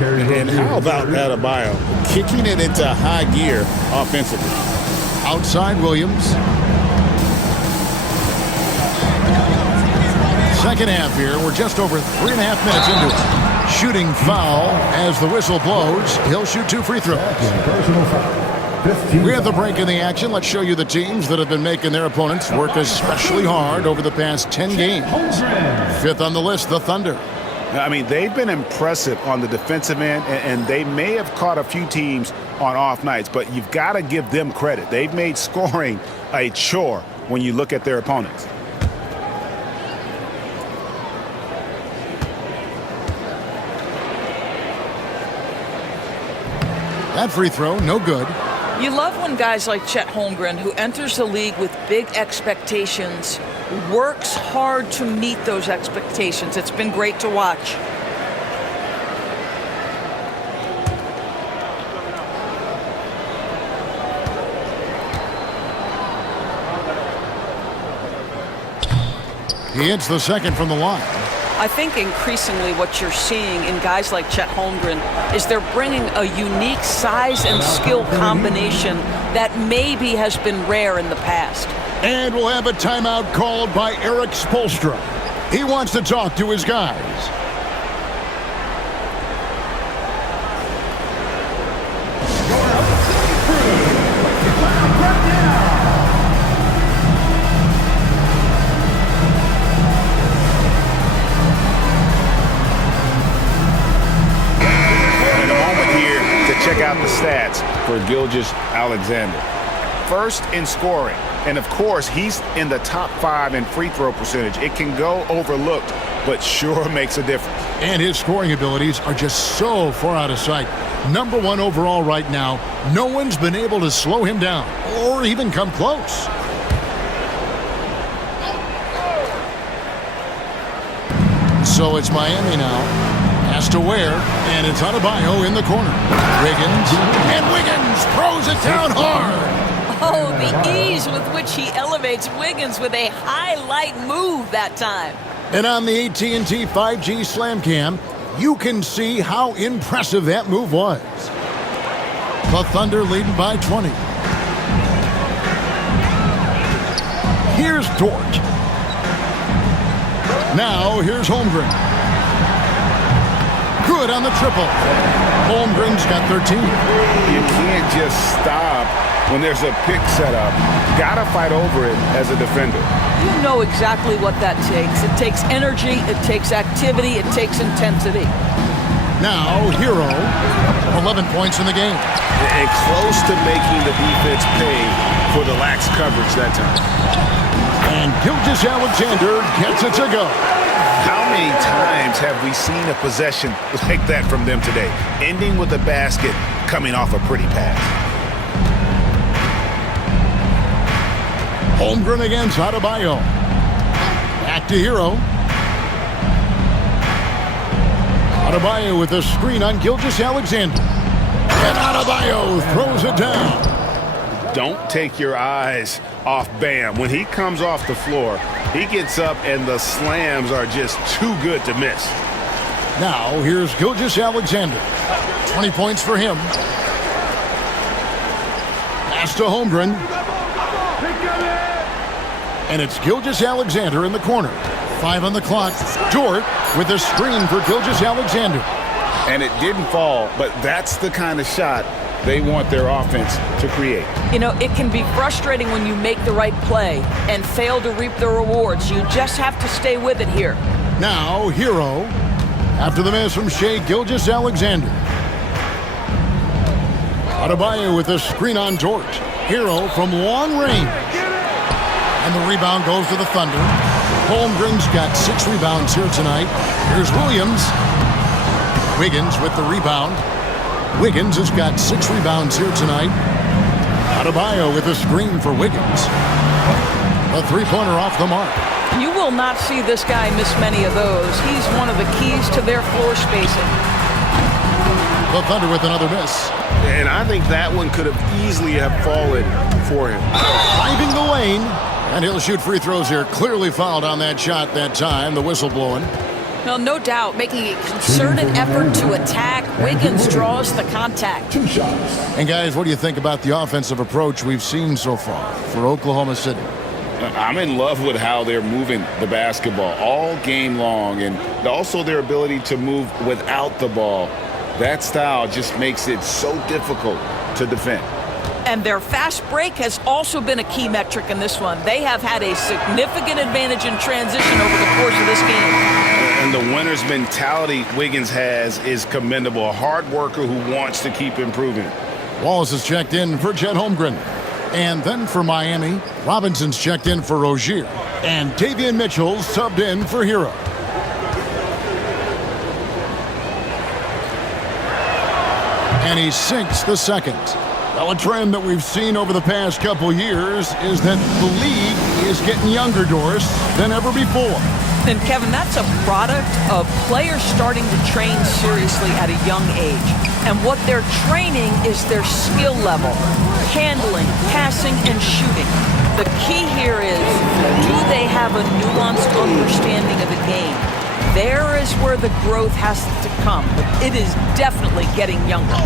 And how about Adebayo kicking it into high gear offensively? Outside Williams. Second half here. We're just over 3.5 minutes into it. Shooting foul as the whistle blows. He'll shoot 2 free throws. Personal foul. We have the break in the action. Let's show you the teams that have been making their opponents work especially hard over the past 10 games. 5th on the list, the Thunder. I mean, they've been impressive on the defensive end, and they may have caught a few teams on off nights, but you've got to give them credit. They've made scoring a chore when you look at their opponents. That free throw, no good. You love when guys like Chet Holmgren, who enters the league with big expectations, works hard to meet those expectations. It's been great to watch. He hits the second from the line. I think increasingly what you're seeing in guys like Chet Holmgren is they're bringing a unique size and skill combination that maybe has been rare in the past. And we'll have a timeout called by Eric Spoelstra. He wants to talk to his guys. Check out the stats for Gilgeous-Alexander. First in scoring. And, of course, he's in the top 5 in free throw percentage. It can go overlooked, but sure makes a difference. And his scoring abilities are just so far out of sight. Number 1 overall right now. No one's been able to slow him down or even come close. So it's Miami now. Has to Ware, and it's Adebayo in the corner. Wiggins, and Wiggins throws it down hard. Oh, the ease with which he elevates Wiggins with a highlight move that time. And on the AT&T 5G Slam Cam, you can see how impressive that move was. The Thunder leading by 20. Here's Dort. Now here's Holmgren. Good on the triple. Holmgren's got 13. You can't just stop when there's a pick set up. Gotta fight over it as a defender. You know exactly what that takes. It takes energy, it takes activity, it takes intensity. Now, Hero, 11 points in the game. And close to making the defense pay for the lax coverage that time. And Gilgeous-Alexander gets it to go. How many times have we seen a possession like that from them today, ending with a basket coming off a pretty pass? Holmgren against Adebayo. Back to Hero. Adebayo with a screen on Gilgeous-Alexander. And Adebayo throws it down. Don't take your eyes off Bam. When he comes off the floor, he gets up and the slams are just too good to miss. Now, here's Gilgeous-Alexander. 20 points for him. Pass to Holmgren. And it's Gilgeous-Alexander in the corner. 5 on the clock. Dort with a screen for Gilgeous-Alexander. And it didn't fall, but that's the kind of shot they want their offense to create. You know, it can be frustrating when you make the right play and fail to reap the rewards. You just have to stay with it here. Now, Hero. After the miss from Shai Gilgeous-Alexander. Adebayo with a screen on Dort. Hero from long range. And the rebound goes to the Thunder. Holmgren's got 6 rebounds here tonight. Here's Williams. Wiggins with the rebound. Wiggins has got 6 rebounds here tonight. Adebayo with a screen for Wiggins. A three-pointer off the mark. You will not see this guy miss many of those. He's one of the keys to their floor spacing. The Thunder with another miss. And I think that one could have easily have fallen for him. Driving the lane. And he'll shoot free throws here. Clearly fouled on that shot that time. The whistle blowing. Well, no doubt, making a concerted effort to attack. Wiggins draws the contact. 2 shots. And guys, what do you think about the offensive approach we've seen so far for Oklahoma City? I'm in love with how they're moving the basketball all game long, and also their ability to move without the ball. That style just makes it so difficult to defend. And their fast break has also been a key metric in this one. They have had a significant advantage in transition over the course of this game. And the winner's mentality Wiggins has is commendable. A hard worker who wants to keep improving. Wallace is checked in for Chet Holmgren. And then for Miami, Robinson's checked in for Rozier. And Davion Mitchell's subbed in for Hero. And he sinks the second. Well, a trend that we've seen over the past couple years is that the league is getting younger, Doris, than ever before. And Kevin, that's a product of players starting to train seriously at a young age. And what they're training is their skill level, handling, passing, and shooting. The key here is, do they have a nuanced understanding of the game? There is where the growth has to come. But it is definitely getting younger.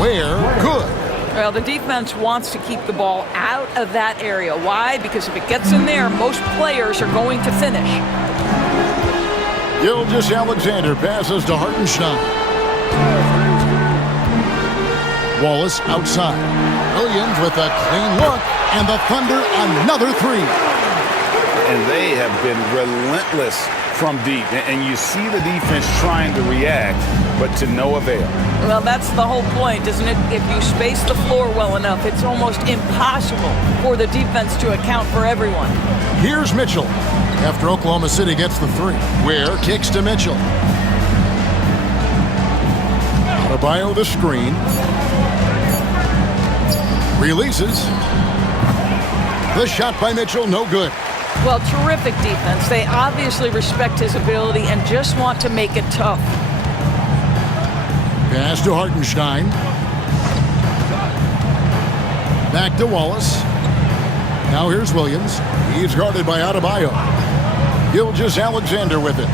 Where? Good. Well, the defense wants to keep the ball out of that area. Why? Because if it gets in there, most players are going to finish. Gilgeous-Alexander passes to Hartenstein. Wallace outside. Williams with a clean look, and the Thunder another 3. And they have been relentless from deep. And you see the defense trying to react, but to no avail. Well, that's the whole point, isn't it? If you space the floor well enough, it's almost impossible for the defense to account for everyone. Here's Mitchell after Oklahoma City gets the 3. Ware kicks to Mitchell. Adebayo the screen. Releases. The shot by Mitchell, no good. Well, terrific defense. They obviously respect his ability and just want to make it tough. Pass to Hartenstein. Back to Wallace. Now here's Williams. He's guarded by Adebayo. Gilgeous-Alexander with it.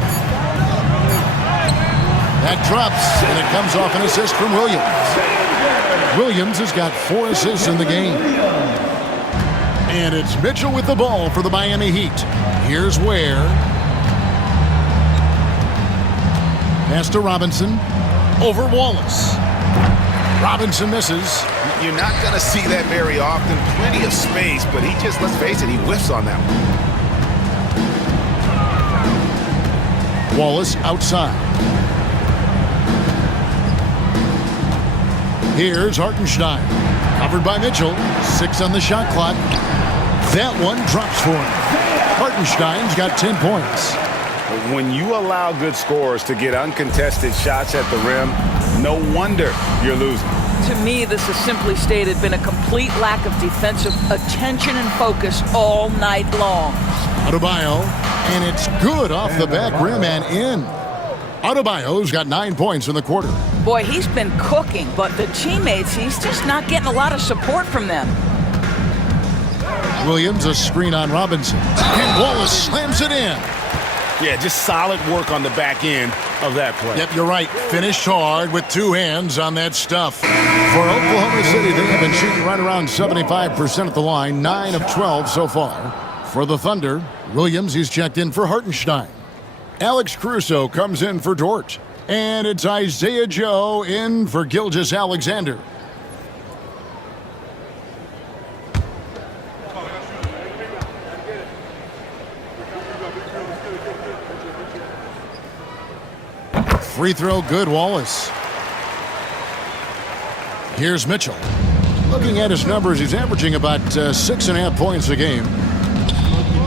That drops, and it comes off an assist from Williams. Williams has got 4 assists in the game. And it's Mitchell with the ball for the Miami Heat. Here's Ware. Pass to Robinson. Over Wallace. Robinson misses. You're not going to see that very often. Plenty of space, but he just, let's face it, he whiffs on that one. Wallace outside. Here's Hartenstein. Covered by Mitchell. 6 on the shot clock. That one drops for him. Hartenstein's got 10 points. When you allow good scorers to get uncontested shots at the rim, no wonder you're losing. To me, this has simply stated been a complete lack of defensive attention and focus all night long. Adebayo, and it's good off the back rim and in. Adebayo's got 9 points in the quarter. Boy, he's been cooking, but the teammates, he's just not getting a lot of support from them. Williams, a screen on Robinson. And Wallace slams it in. Yeah, just solid work on the back end of that play. Yep, you're right. Finished hard with 2 hands on that stuff. For Oklahoma City, they have been shooting right around 75% at the line, 9 of 12 so far. For the Thunder, Williams, he's checked in for Hartenstein. Alex Caruso comes in for Dort. And it's Isaiah Joe in for Gilgeous-Alexander. Free throw good, Wallace. Here's Mitchell. Looking at his numbers, he's averaging about 6.5 points a game.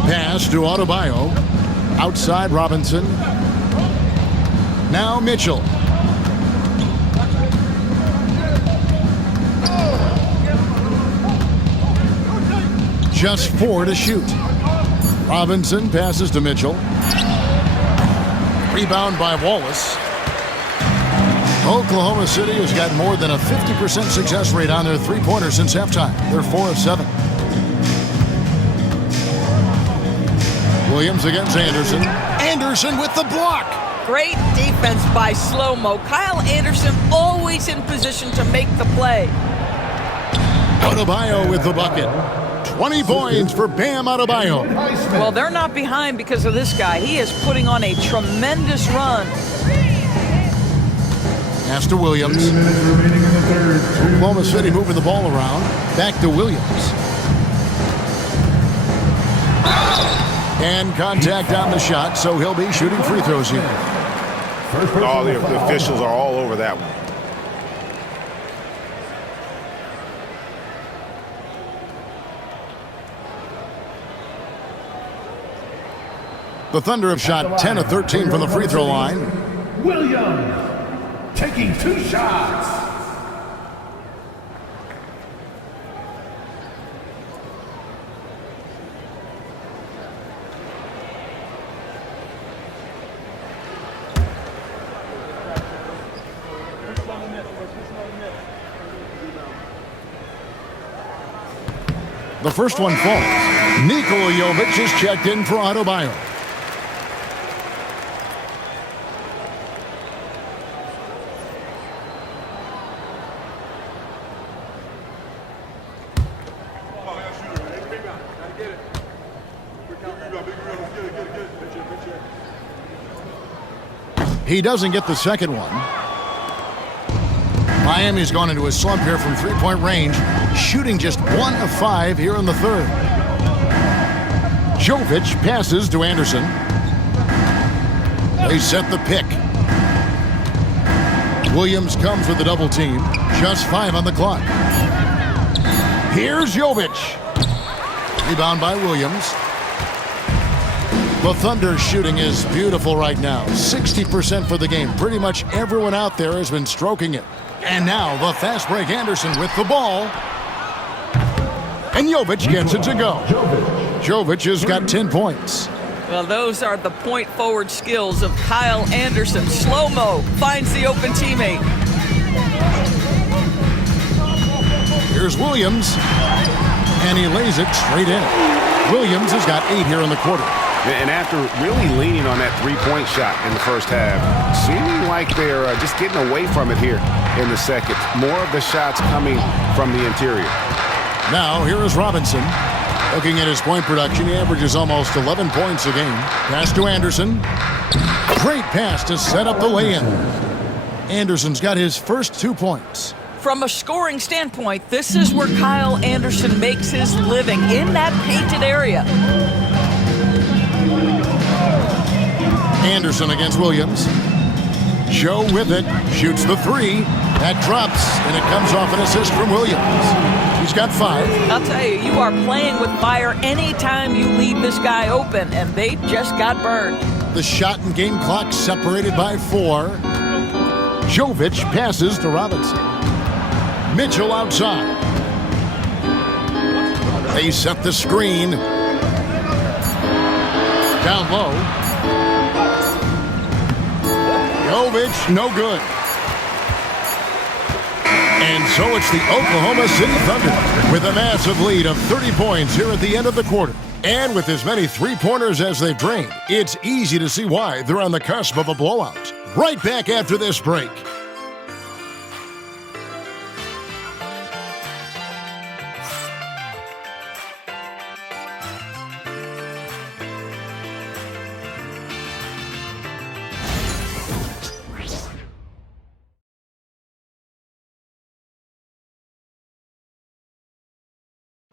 Pass to Adebayo. Outside Robinson. Now Mitchell. Just 4 to shoot. Robinson passes to Mitchell. Rebound by Wallace. Oklahoma City has got more than a 50% success rate on their three-pointers since halftime. They're 4 of 7. Williams against Anderson. Anderson with the block. Great defense by Slow-Mo. Kyle Anderson always in position to make the play. Adebayo with the bucket. 20 points for Bam Adebayo. Well, they're not behind because of this guy. He is putting on a tremendous run. Pass to Williams. Oklahoma City moving the ball around. Back to Williams. And contact on the shot, so he'll be shooting free throws here. All the officials are all over that one. The Thunder have shot 10 of 13 from the free throw line. Williams taking 2 shots. The first one falls. Nikola Jovic is checked in for Adebayo. He doesn't get the second one. Miami's gone into a slump here from three-point range, shooting just 1 of 5 here in the third. Jovic passes to Anderson. They set the pick. Williams comes with the double team. Just 5 on the clock. Here's Jovic. Rebound by Williams. The Thunder shooting is beautiful right now. 60% for the game. Pretty much everyone out there has been stroking it. And now the fast break Anderson with the ball. And Jovic gets it to go. Jovic has got 10 points. Well, those are the point forward skills of Kyle Anderson. Slow-mo finds the open teammate. Here's Williams. And he lays it straight in. Williams has got 8 here in the quarter. And after really leaning on that three-point shot in the first half, seeming like they're just getting away from it here in the second. More of the shots coming from the interior. Now, here is Robinson. Looking at his point production, he averages almost 11 points a game. Pass to Anderson. Great pass to set up the lay-in. Anderson's got his first 2 points. From a scoring standpoint, this is where Kyle Anderson makes his living, in that painted area. Anderson against Williams. Joe with it. Shoots the 3. That drops, and it comes off an assist from Williams. He's got 5. I'll tell you, you are playing with fire anytime you leave this guy open, and they just got burned. The shot and game clock separated by 4. Jovic passes to Robinson. Mitchell outside. They set the screen. Down low. Jovic, no good. And so it's the Oklahoma City Thunder with a massive lead of 30 points here at the end of the quarter. And with as many three-pointers as they've drained, it's easy to see why they're on the cusp of a blowout. Right back after this break.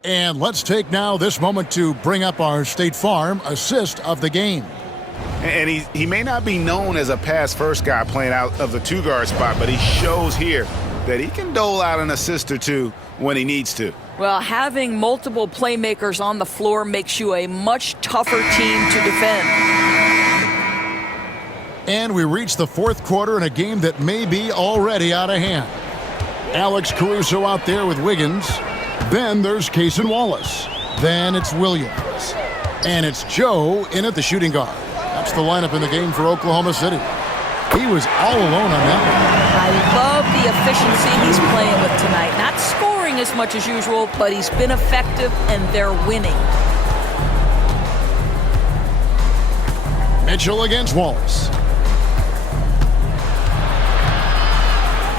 And let's take now this moment to bring up our State Farm assist of the game. And he may not be known as a pass-first guy playing out of the two-guard spot, but he shows here that he can dole out an assist or two when he needs to. Well, having multiple playmakers on the floor makes you a much tougher team to defend. And we reach the fourth quarter in a game that may be already out of hand. Alex Caruso out there with Wiggins. Then there's Cason Wallace. Then it's Williams. And it's Joe in at the shooting guard. That's the lineup in the game for Oklahoma City. He was all alone on that one. I love the efficiency he's playing with tonight. Not scoring as much as usual, but he's been effective and they're winning. Mitchell against Wallace.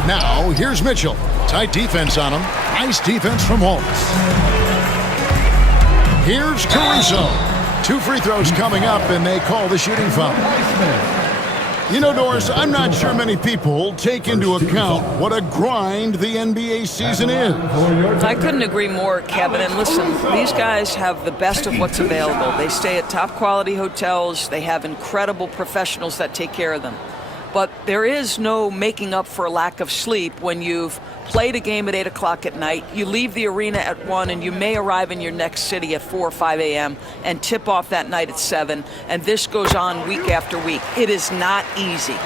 Now, here's Mitchell. Tight defense on him. Nice defense from Wallace. Here's Caruso. 2 free throws coming up, and they call the shooting foul. You know, Doris, I'm not sure many people take into account what a grind the NBA season is. I couldn't agree more, Kevin. And listen, these guys have the best of what's available. They stay at top-quality hotels. They have incredible professionals that take care of them. But there is no making up for a lack of sleep when you've played a game at 8 o'clock at night, you leave the arena at 1, and you may arrive in your next city at 4 or 5 a.m. and tip off that night at 7, and this goes on week after week. It is not easy.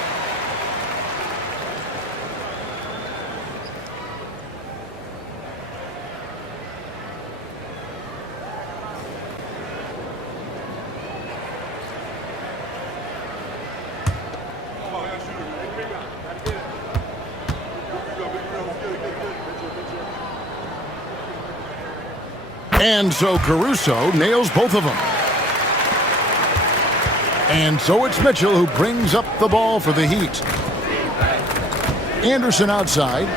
And so Caruso nails both of them. And so it's Mitchell who brings up the ball for the Heat. Anderson outside.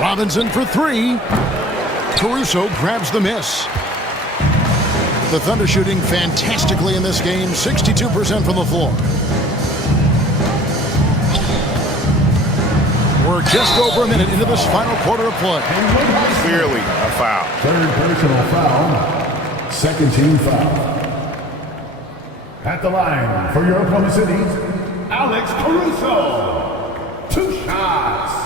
Robinson for 3. Caruso grabs the miss. The Thunder shooting fantastically in this game, 62% from the floor. We're just over a minute into this final quarter of play. Clearly a foul. Third personal foul. Second team foul. At the line for your Oklahoma City, Alex Caruso. 2 shots.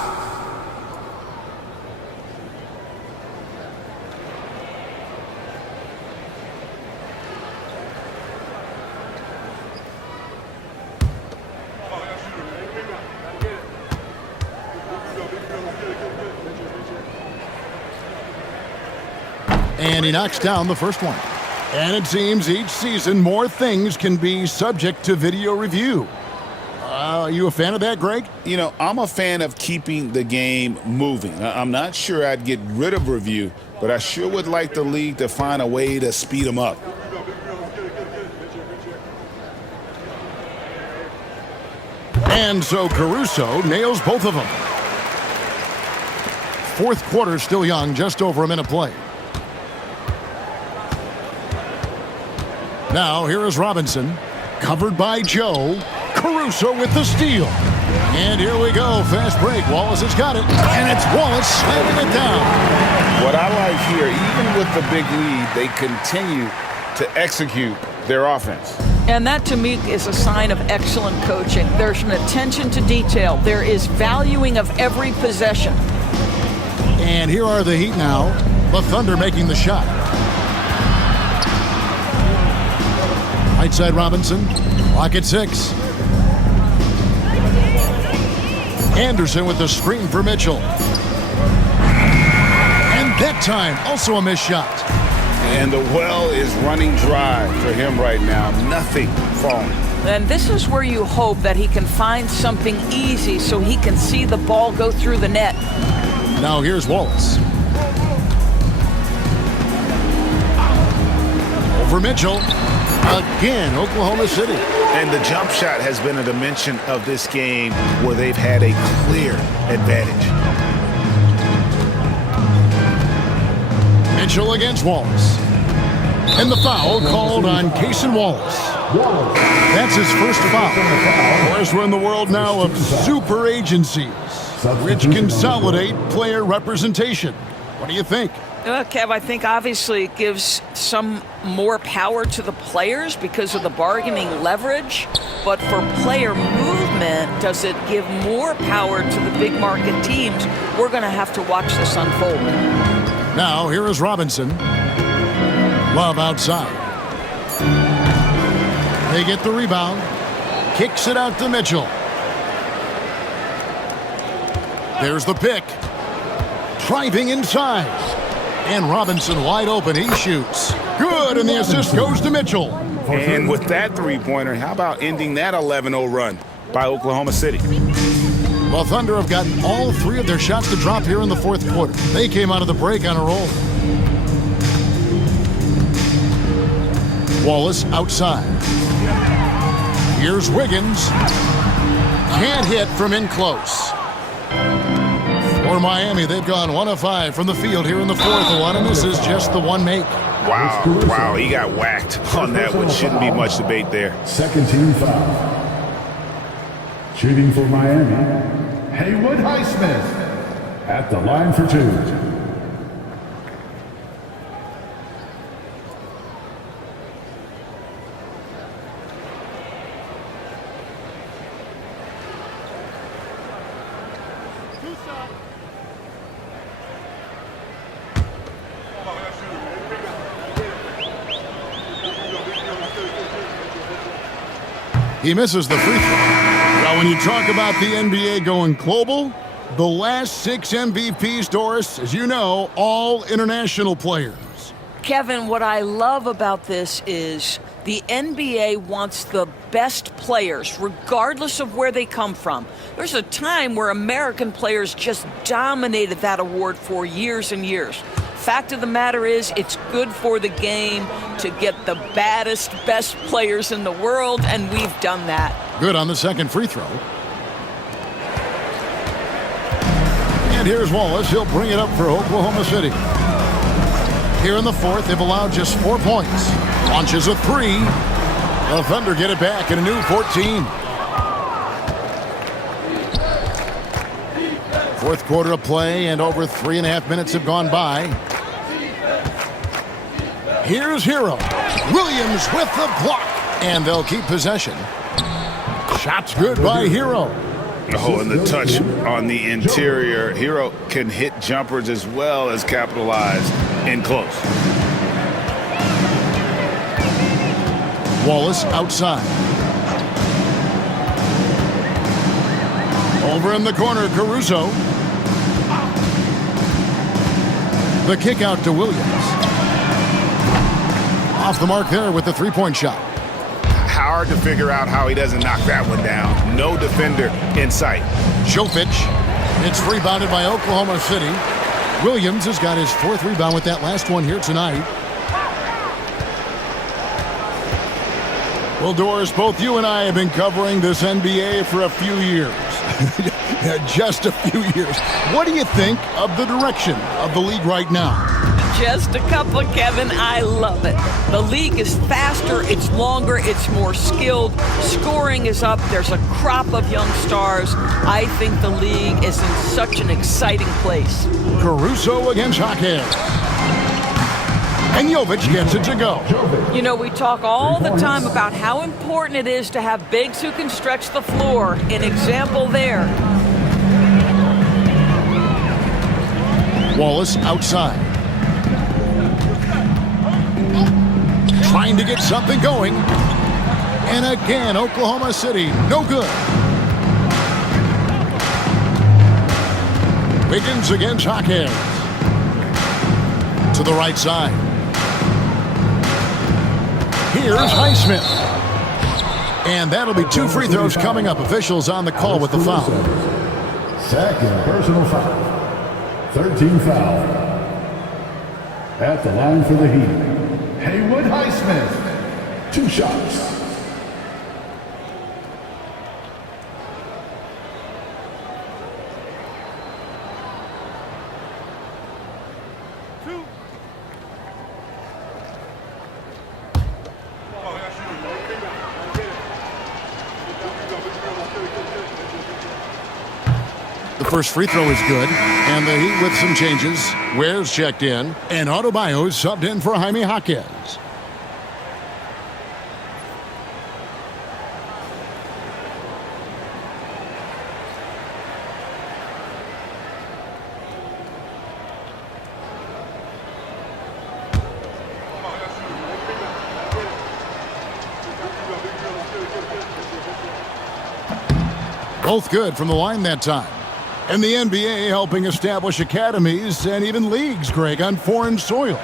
And he knocks down the first one. And it seems each season more things can be subject to video review. Are you a fan of that, Greg? You know, I'm a fan of keeping the game moving. I'm not sure I'd get rid of review, but I sure would like the league to find a way to speed them up. And so Caruso nails both of them. Fourth quarter still young, just over a minute play. Now here is Robinson, covered by Joe. Caruso with the steal. And here we go, fast break. Wallace has got it, and it's Wallace slamming it down. What I like here, even with the big lead, they continue to execute their offense. And that, to me, is a sign of excellent coaching. There's an attention to detail. There is valuing of every possession. And here are the Heat now. The Thunder making the shot. Right side Robinson. Clock at 6. Anderson with the screen for Mitchell. And that time, also a missed shot. And the well is running dry for him right now. Nothing falling. And this is where you hope that he can find something easy so he can see the ball go through the net. Now here's Wallace. Over Mitchell. Again, Oklahoma City. And the jump shot has been a dimension of this game where they've had a clear advantage. Mitchell against Wallace. And the foul called on Cason Wallace. That's his first foul. Of course, we're in the world now of super agencies, which consolidate player representation. What do you think? Kev, I think obviously it gives some more power to the players because of the bargaining leverage. But for player movement, does it give more power to the big market teams? We're going to have to watch this unfold. Now, here is Robinson. Love outside. They get the rebound. Kicks it out to Mitchell. There's the pick. Driving inside. And Robinson wide open. He shoots. Good, and the assist goes to Mitchell. And with that three-pointer, how about ending that 11-0 run by Oklahoma City? Well, Thunder have gotten all three of their shots to drop here in the fourth quarter. They came out of the break on a roll. Wallace outside. Here's Wiggins. Can't hit from in close. For Miami, they've gone 1 of 5 from the field here in the fourth one, and this is just the one make. Wow, he got whacked on that one. Shouldn't be much debate there. Second team foul. Shooting for Miami, Haywood Highsmith at the line for 2. He misses the free throw. Now, when you talk about the NBA going global, the last 6 MVPs, Doris, as you know, all international players. Kevin, what I love about this is the NBA wants the best players, regardless of where they come from. There's a time where American players just dominated that award for years and years. Fact of the matter is, it's good for the game to get the baddest, best players in the world, and we've done that. Good on the second free throw. And here's Wallace. He'll bring it up for Oklahoma City. Here in the fourth, they've allowed just 4 points. Launches a 3. The Thunder get it back in a new 14. Fourth quarter of play, and over 3.5 minutes have gone by. Here's Hero. Williams with the block, and they'll keep possession. Shots good by Hero. Oh, and the touch on the interior. Hero can hit jumpers as well as capitalize in close. Wallace outside. Over in the corner, Caruso. The kick out to Williams. Off the mark there with the three-point shot. Hard to figure out how he doesn't knock that one down. No defender in sight. Jovic. It's rebounded by Oklahoma City. Williams has got his 4th rebound with that last one here tonight. Well, Doris, both you and I have been covering this NBA for a few years. Just a few years. What do you think of the direction of the league right now? Just a couple, Kevin. I love it. The league is faster, it's longer, it's more skilled. Scoring is up. There's a crop of young stars. I think the league is in such an exciting place. Caruso against Jaquez. And Jovic gets it to go. You know, we talk all the time about how important it is to have bigs who can stretch the floor. An example there. Wallace outside. Trying to get something going. And again, Oklahoma City, no good. Wiggins against Hawkins. To the right side. Here's Highsmith. And that'll be 2 free throws coming up. Officials on the call with the foul. Second personal foul. 13 foul. At the line for the Heat, Haywood Highsmith. 2 shots. The first free throw is good, and the Heat with some changes. Ware's checked in, and Adebayo's subbed in for Jaime Hawkins. Both good from the line that time. And the NBA helping establish academies and even leagues, Greg, on foreign soil.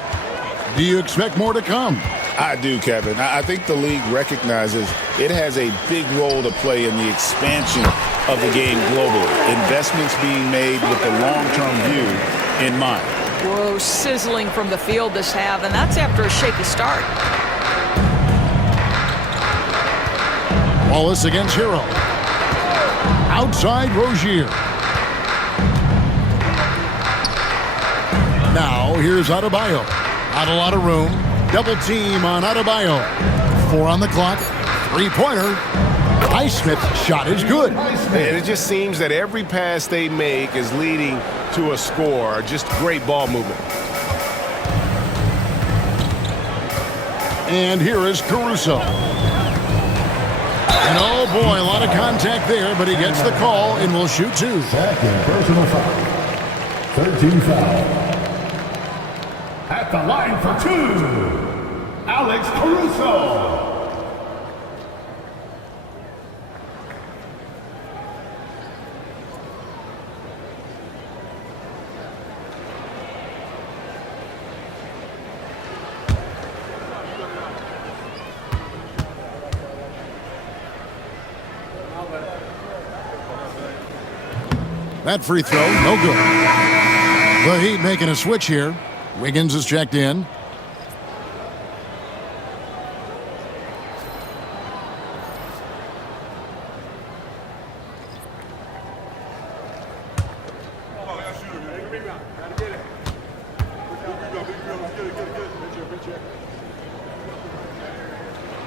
Do you expect more to come? I do, Kevin. I think the league recognizes it has a big role to play in the expansion of the game globally. Investments being made with the long-term view in mind. Whoa, sizzling from the field this half, and that's after a shaky start. Wallace against Hero. Outside Rozier. Now, here's Adebayo. Not a lot of room. Double team on Adebayo. 4 on the clock. 3-pointer. Highsmith's shot is good. And it just seems that every pass they make is leading to a score. Just great ball movement. And here is Caruso. And oh boy, a lot of contact there, but he gets the call and will shoot 2. Second personal foul. 13 foul. At the line for 2, Alex Caruso. That free throw, no good. The Heat making a switch here. Wiggins is checked in.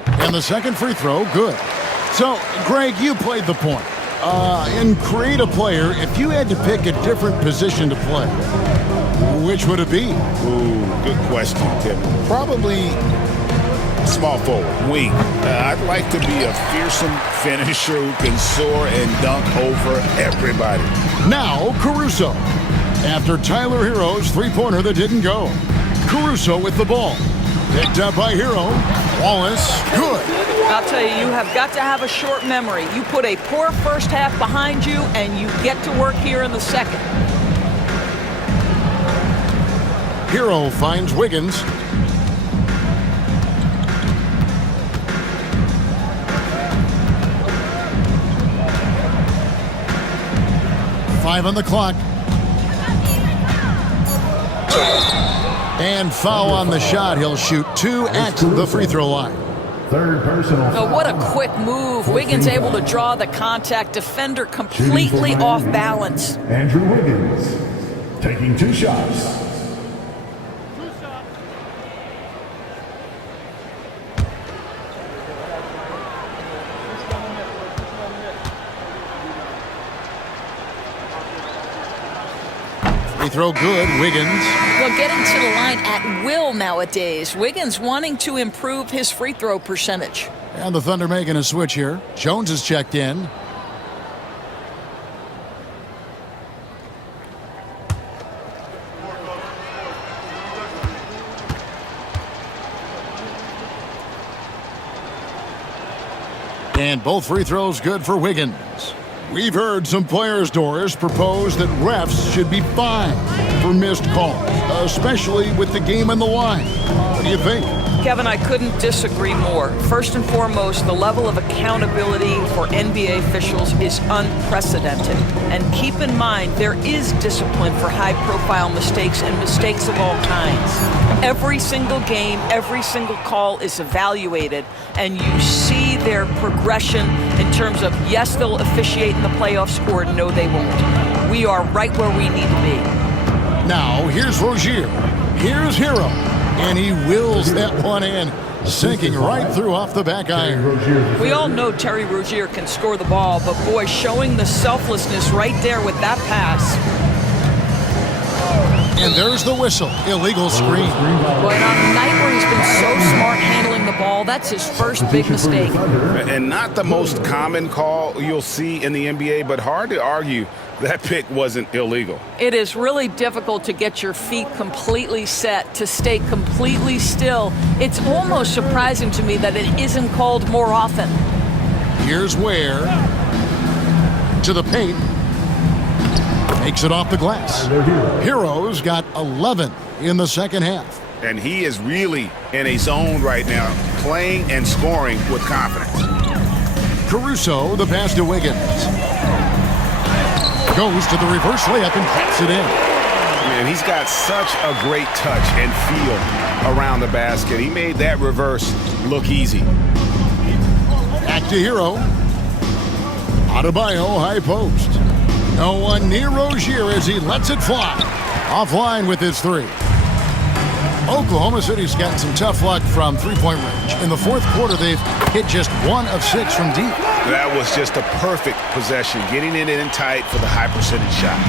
And the second free throw, good. So, Greg, you played the point. In Create a Player, if you had to pick a different position to play, which would it be? Ooh, good question, Tim. Probably small forward, wing. I'd like to be a fearsome finisher who can soar and dunk over everybody. Now, Caruso. After Tyler Hero's 3-pointer that didn't go. Caruso with the ball. Picked up by Hero. Wallace, good. I'll tell you, you have got to have a short memory. You put a poor first half behind you, and you get to work here in the second. Hero finds Wiggins. Five on the clock. And foul on the shot. He'll shoot 2 at the free throw line. Third personal foul. Oh, what a quick move. Wiggins able to draw the contact. Defender completely off balance. Andrew Wiggins taking 2 shots. Free throw good, Wiggins. Well, getting to the line at will nowadays. Wiggins wanting to improve his free throw percentage. And the Thunder making a switch here. Jones is checked in. And both free throws good for Wiggins. We've heard some players, Doris, propose that refs should be fined for missed calls, especially with the game on the line. What do you think? Kevin, I couldn't disagree more. First and foremost, the level of accountability for NBA officials is unprecedented. And keep in mind, there is discipline for high-profile mistakes and mistakes of all kinds. Every single game, every single call is evaluated, and you see their progression in terms of, yes, they'll officiate in the playoffs, or no, they won't. We are right where we need to be. Now, here's Rozier. Here's Hero. And he wills that one in, sinking right through off the back iron. We all know Terry Rozier can score the ball, but boy, showing the selflessness right there with that pass. And there's the whistle. Illegal screen. Boy, and on a night where he's been so smart handling the ball, that's his first big mistake. And not the most common call you'll see in the NBA, but hard to argue that pick wasn't illegal. It is really difficult to get your feet completely set, to stay completely still. It's almost surprising to me that it isn't called more often. Here's Ware to the paint. Makes it off the glass. Hero's got 11 in the second half. And he is really in a zone right now, playing and scoring with confidence. Caruso, the pass to Wiggins. Goes to the reverse layup and taps it in. Man, he's got such a great touch and feel around the basket. He made that reverse look easy. Back to Hero. Adebayo, high post. No one near Rozier as he lets it fly. Offline with his three. Oklahoma City's gotten some tough luck from three-point range. In the fourth quarter, they've hit just 1 of 6 from deep. That was just a perfect possession, getting it in tight for the high percentage shot.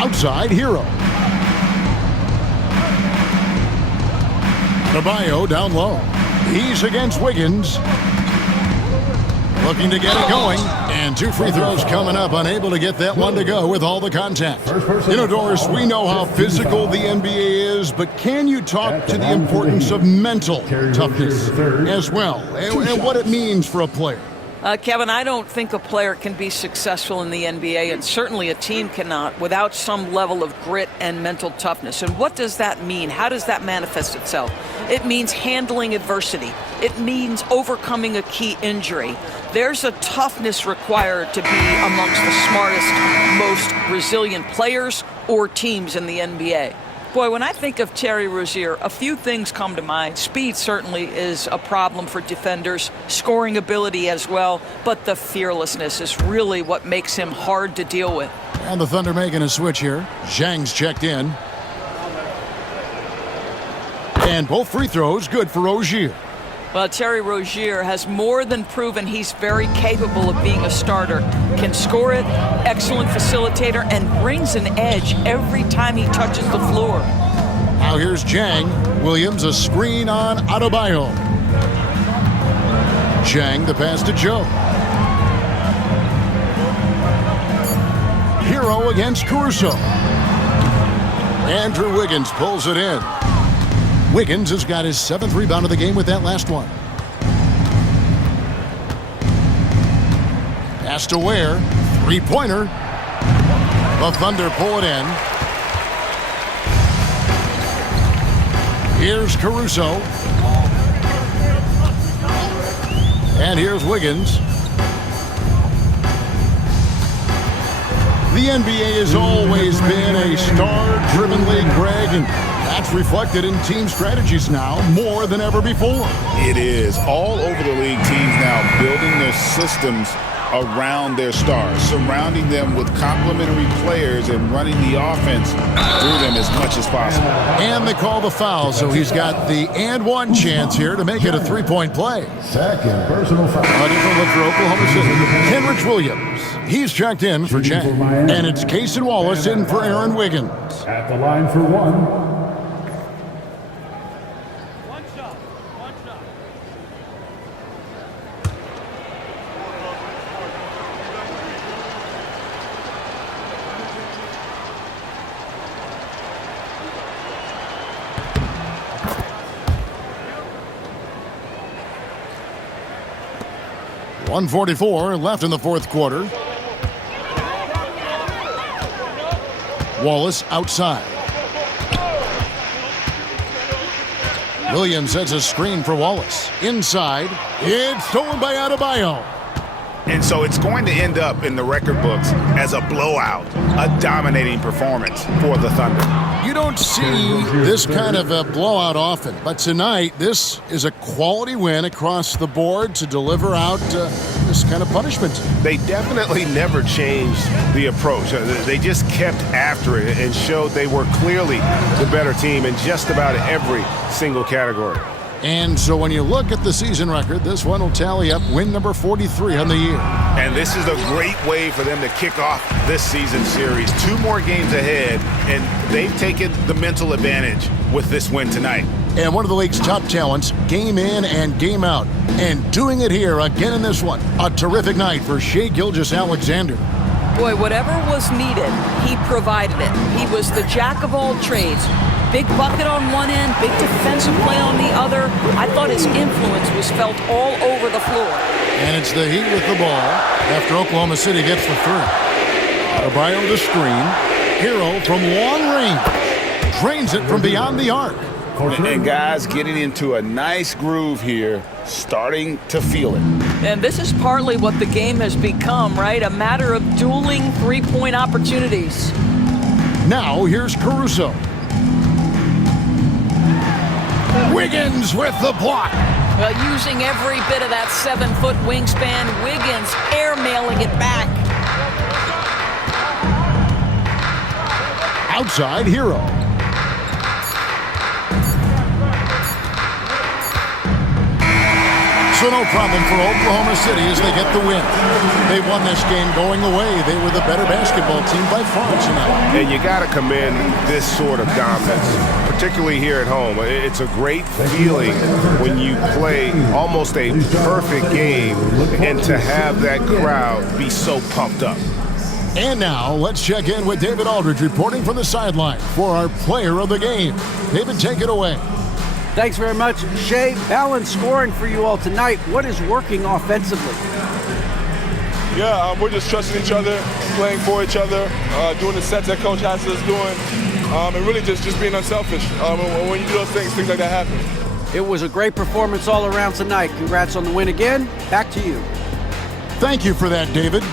Outside, Hero. Adebayo down low. He's against Wiggins. Looking to get it going. And 2 free throws coming up. Unable to get that one to go with all the contact. You know, Doris, we know how physical the NBA is, but can you talk to the importance of mental toughness as well, and what it means for a player? Kevin, I don't think a player can be successful in the NBA, and certainly a team cannot, without some level of grit and mental toughness. And what does that mean? How does that manifest itself? It means handling adversity. It means overcoming a key injury. There's a toughness required to be amongst the smartest, most resilient players or teams in the NBA. Boy, when I think of Terry Rozier, a few things come to mind. Speed certainly is a problem for defenders, scoring ability as well, but the fearlessness is really what makes him hard to deal with. And the Thunder making a switch here. Zhang's checked in. And both free throws good for Rozier. Well, Terry Rozier has more than proven he's very capable of being a starter. Can score it, excellent facilitator, and brings an edge every time he touches the floor. Now here's Zhang. Williams, a screen on Adebayo. Zhang, the pass to Joe. Hero against Caruso. Andrew Wiggins pulls it in. Wiggins has got his 7th rebound of the game with that last one. Pass to Ware. Three-pointer. The Thunder pull it in. Here's Caruso. And here's Wiggins. The NBA has always been a star-driven league, Greg, and that's reflected in team strategies now more than ever before. It is. All over the league, teams now building their systems around their stars, surrounding them with complementary players and running the offense through them as much as possible. And they call the foul, so he's got the and one chance here to make it a three-point play. Second personal foul. A different look for Oklahoma City. Kenrich Williams. He's checked in for Jack. And it's Casey Wallace in for Aaron Wiggins. At the line for one. 1:44 left in the fourth quarter. Wallace outside. Williams sets a screen for Wallace. Inside. It's stolen by Adebayo. And so it's going to end up in the record books as a blowout, a dominating performance for the Thunder. You don't see this kind of a blowout often, but tonight this is a quality win across the board to deliver out this kind of punishment. They definitely never changed the approach. They just kept after it and showed they were clearly the better team in just about every single category. And so when you look at the season record, this one will tally up win number 43 on the year. And this is a great way for them to kick off this season series. 2 more games ahead, and they've taken the mental advantage with this win tonight. And one of the league's top talents, game in and game out. And doing it here again in this one. A terrific night for Shai Gilgeous-Alexander. Boy, whatever was needed, he provided it. He was the jack of all trades. Big bucket on one end, big defensive play on the other. I thought his influence was felt all over the floor. And it's the Heat with the ball after Oklahoma City gets the three. Adebayo the screen. Hero from long range. Drains it from beyond the arc. And guys getting into a nice groove here, starting to feel it. And this is partly what the game has become, right? A matter of dueling three-point opportunities. Now here's Caruso. Wiggins with the block. Using every bit of that 7-foot wingspan, Wiggins airmailing it back. Outside Hero. So no problem for Oklahoma City as they get the win. They won this game going away. They were the better basketball team by far tonight. And you got to commend this sort of dominance, particularly here at home. It's a great feeling when you play almost a perfect game and to have that crowd be so pumped up. And now let's check in with David Aldridge reporting from the sideline for our player of the game. David, take it away. Thanks very much, Shai. Balanced scoring for you all tonight. What is working offensively? Yeah, we're just trusting each other, playing for each other, doing the sets that Coach has us doing, and really just being unselfish. When you do those things like that happen. It was a great performance all around tonight. Congrats on the win again. Back to you. Thank you for that, David.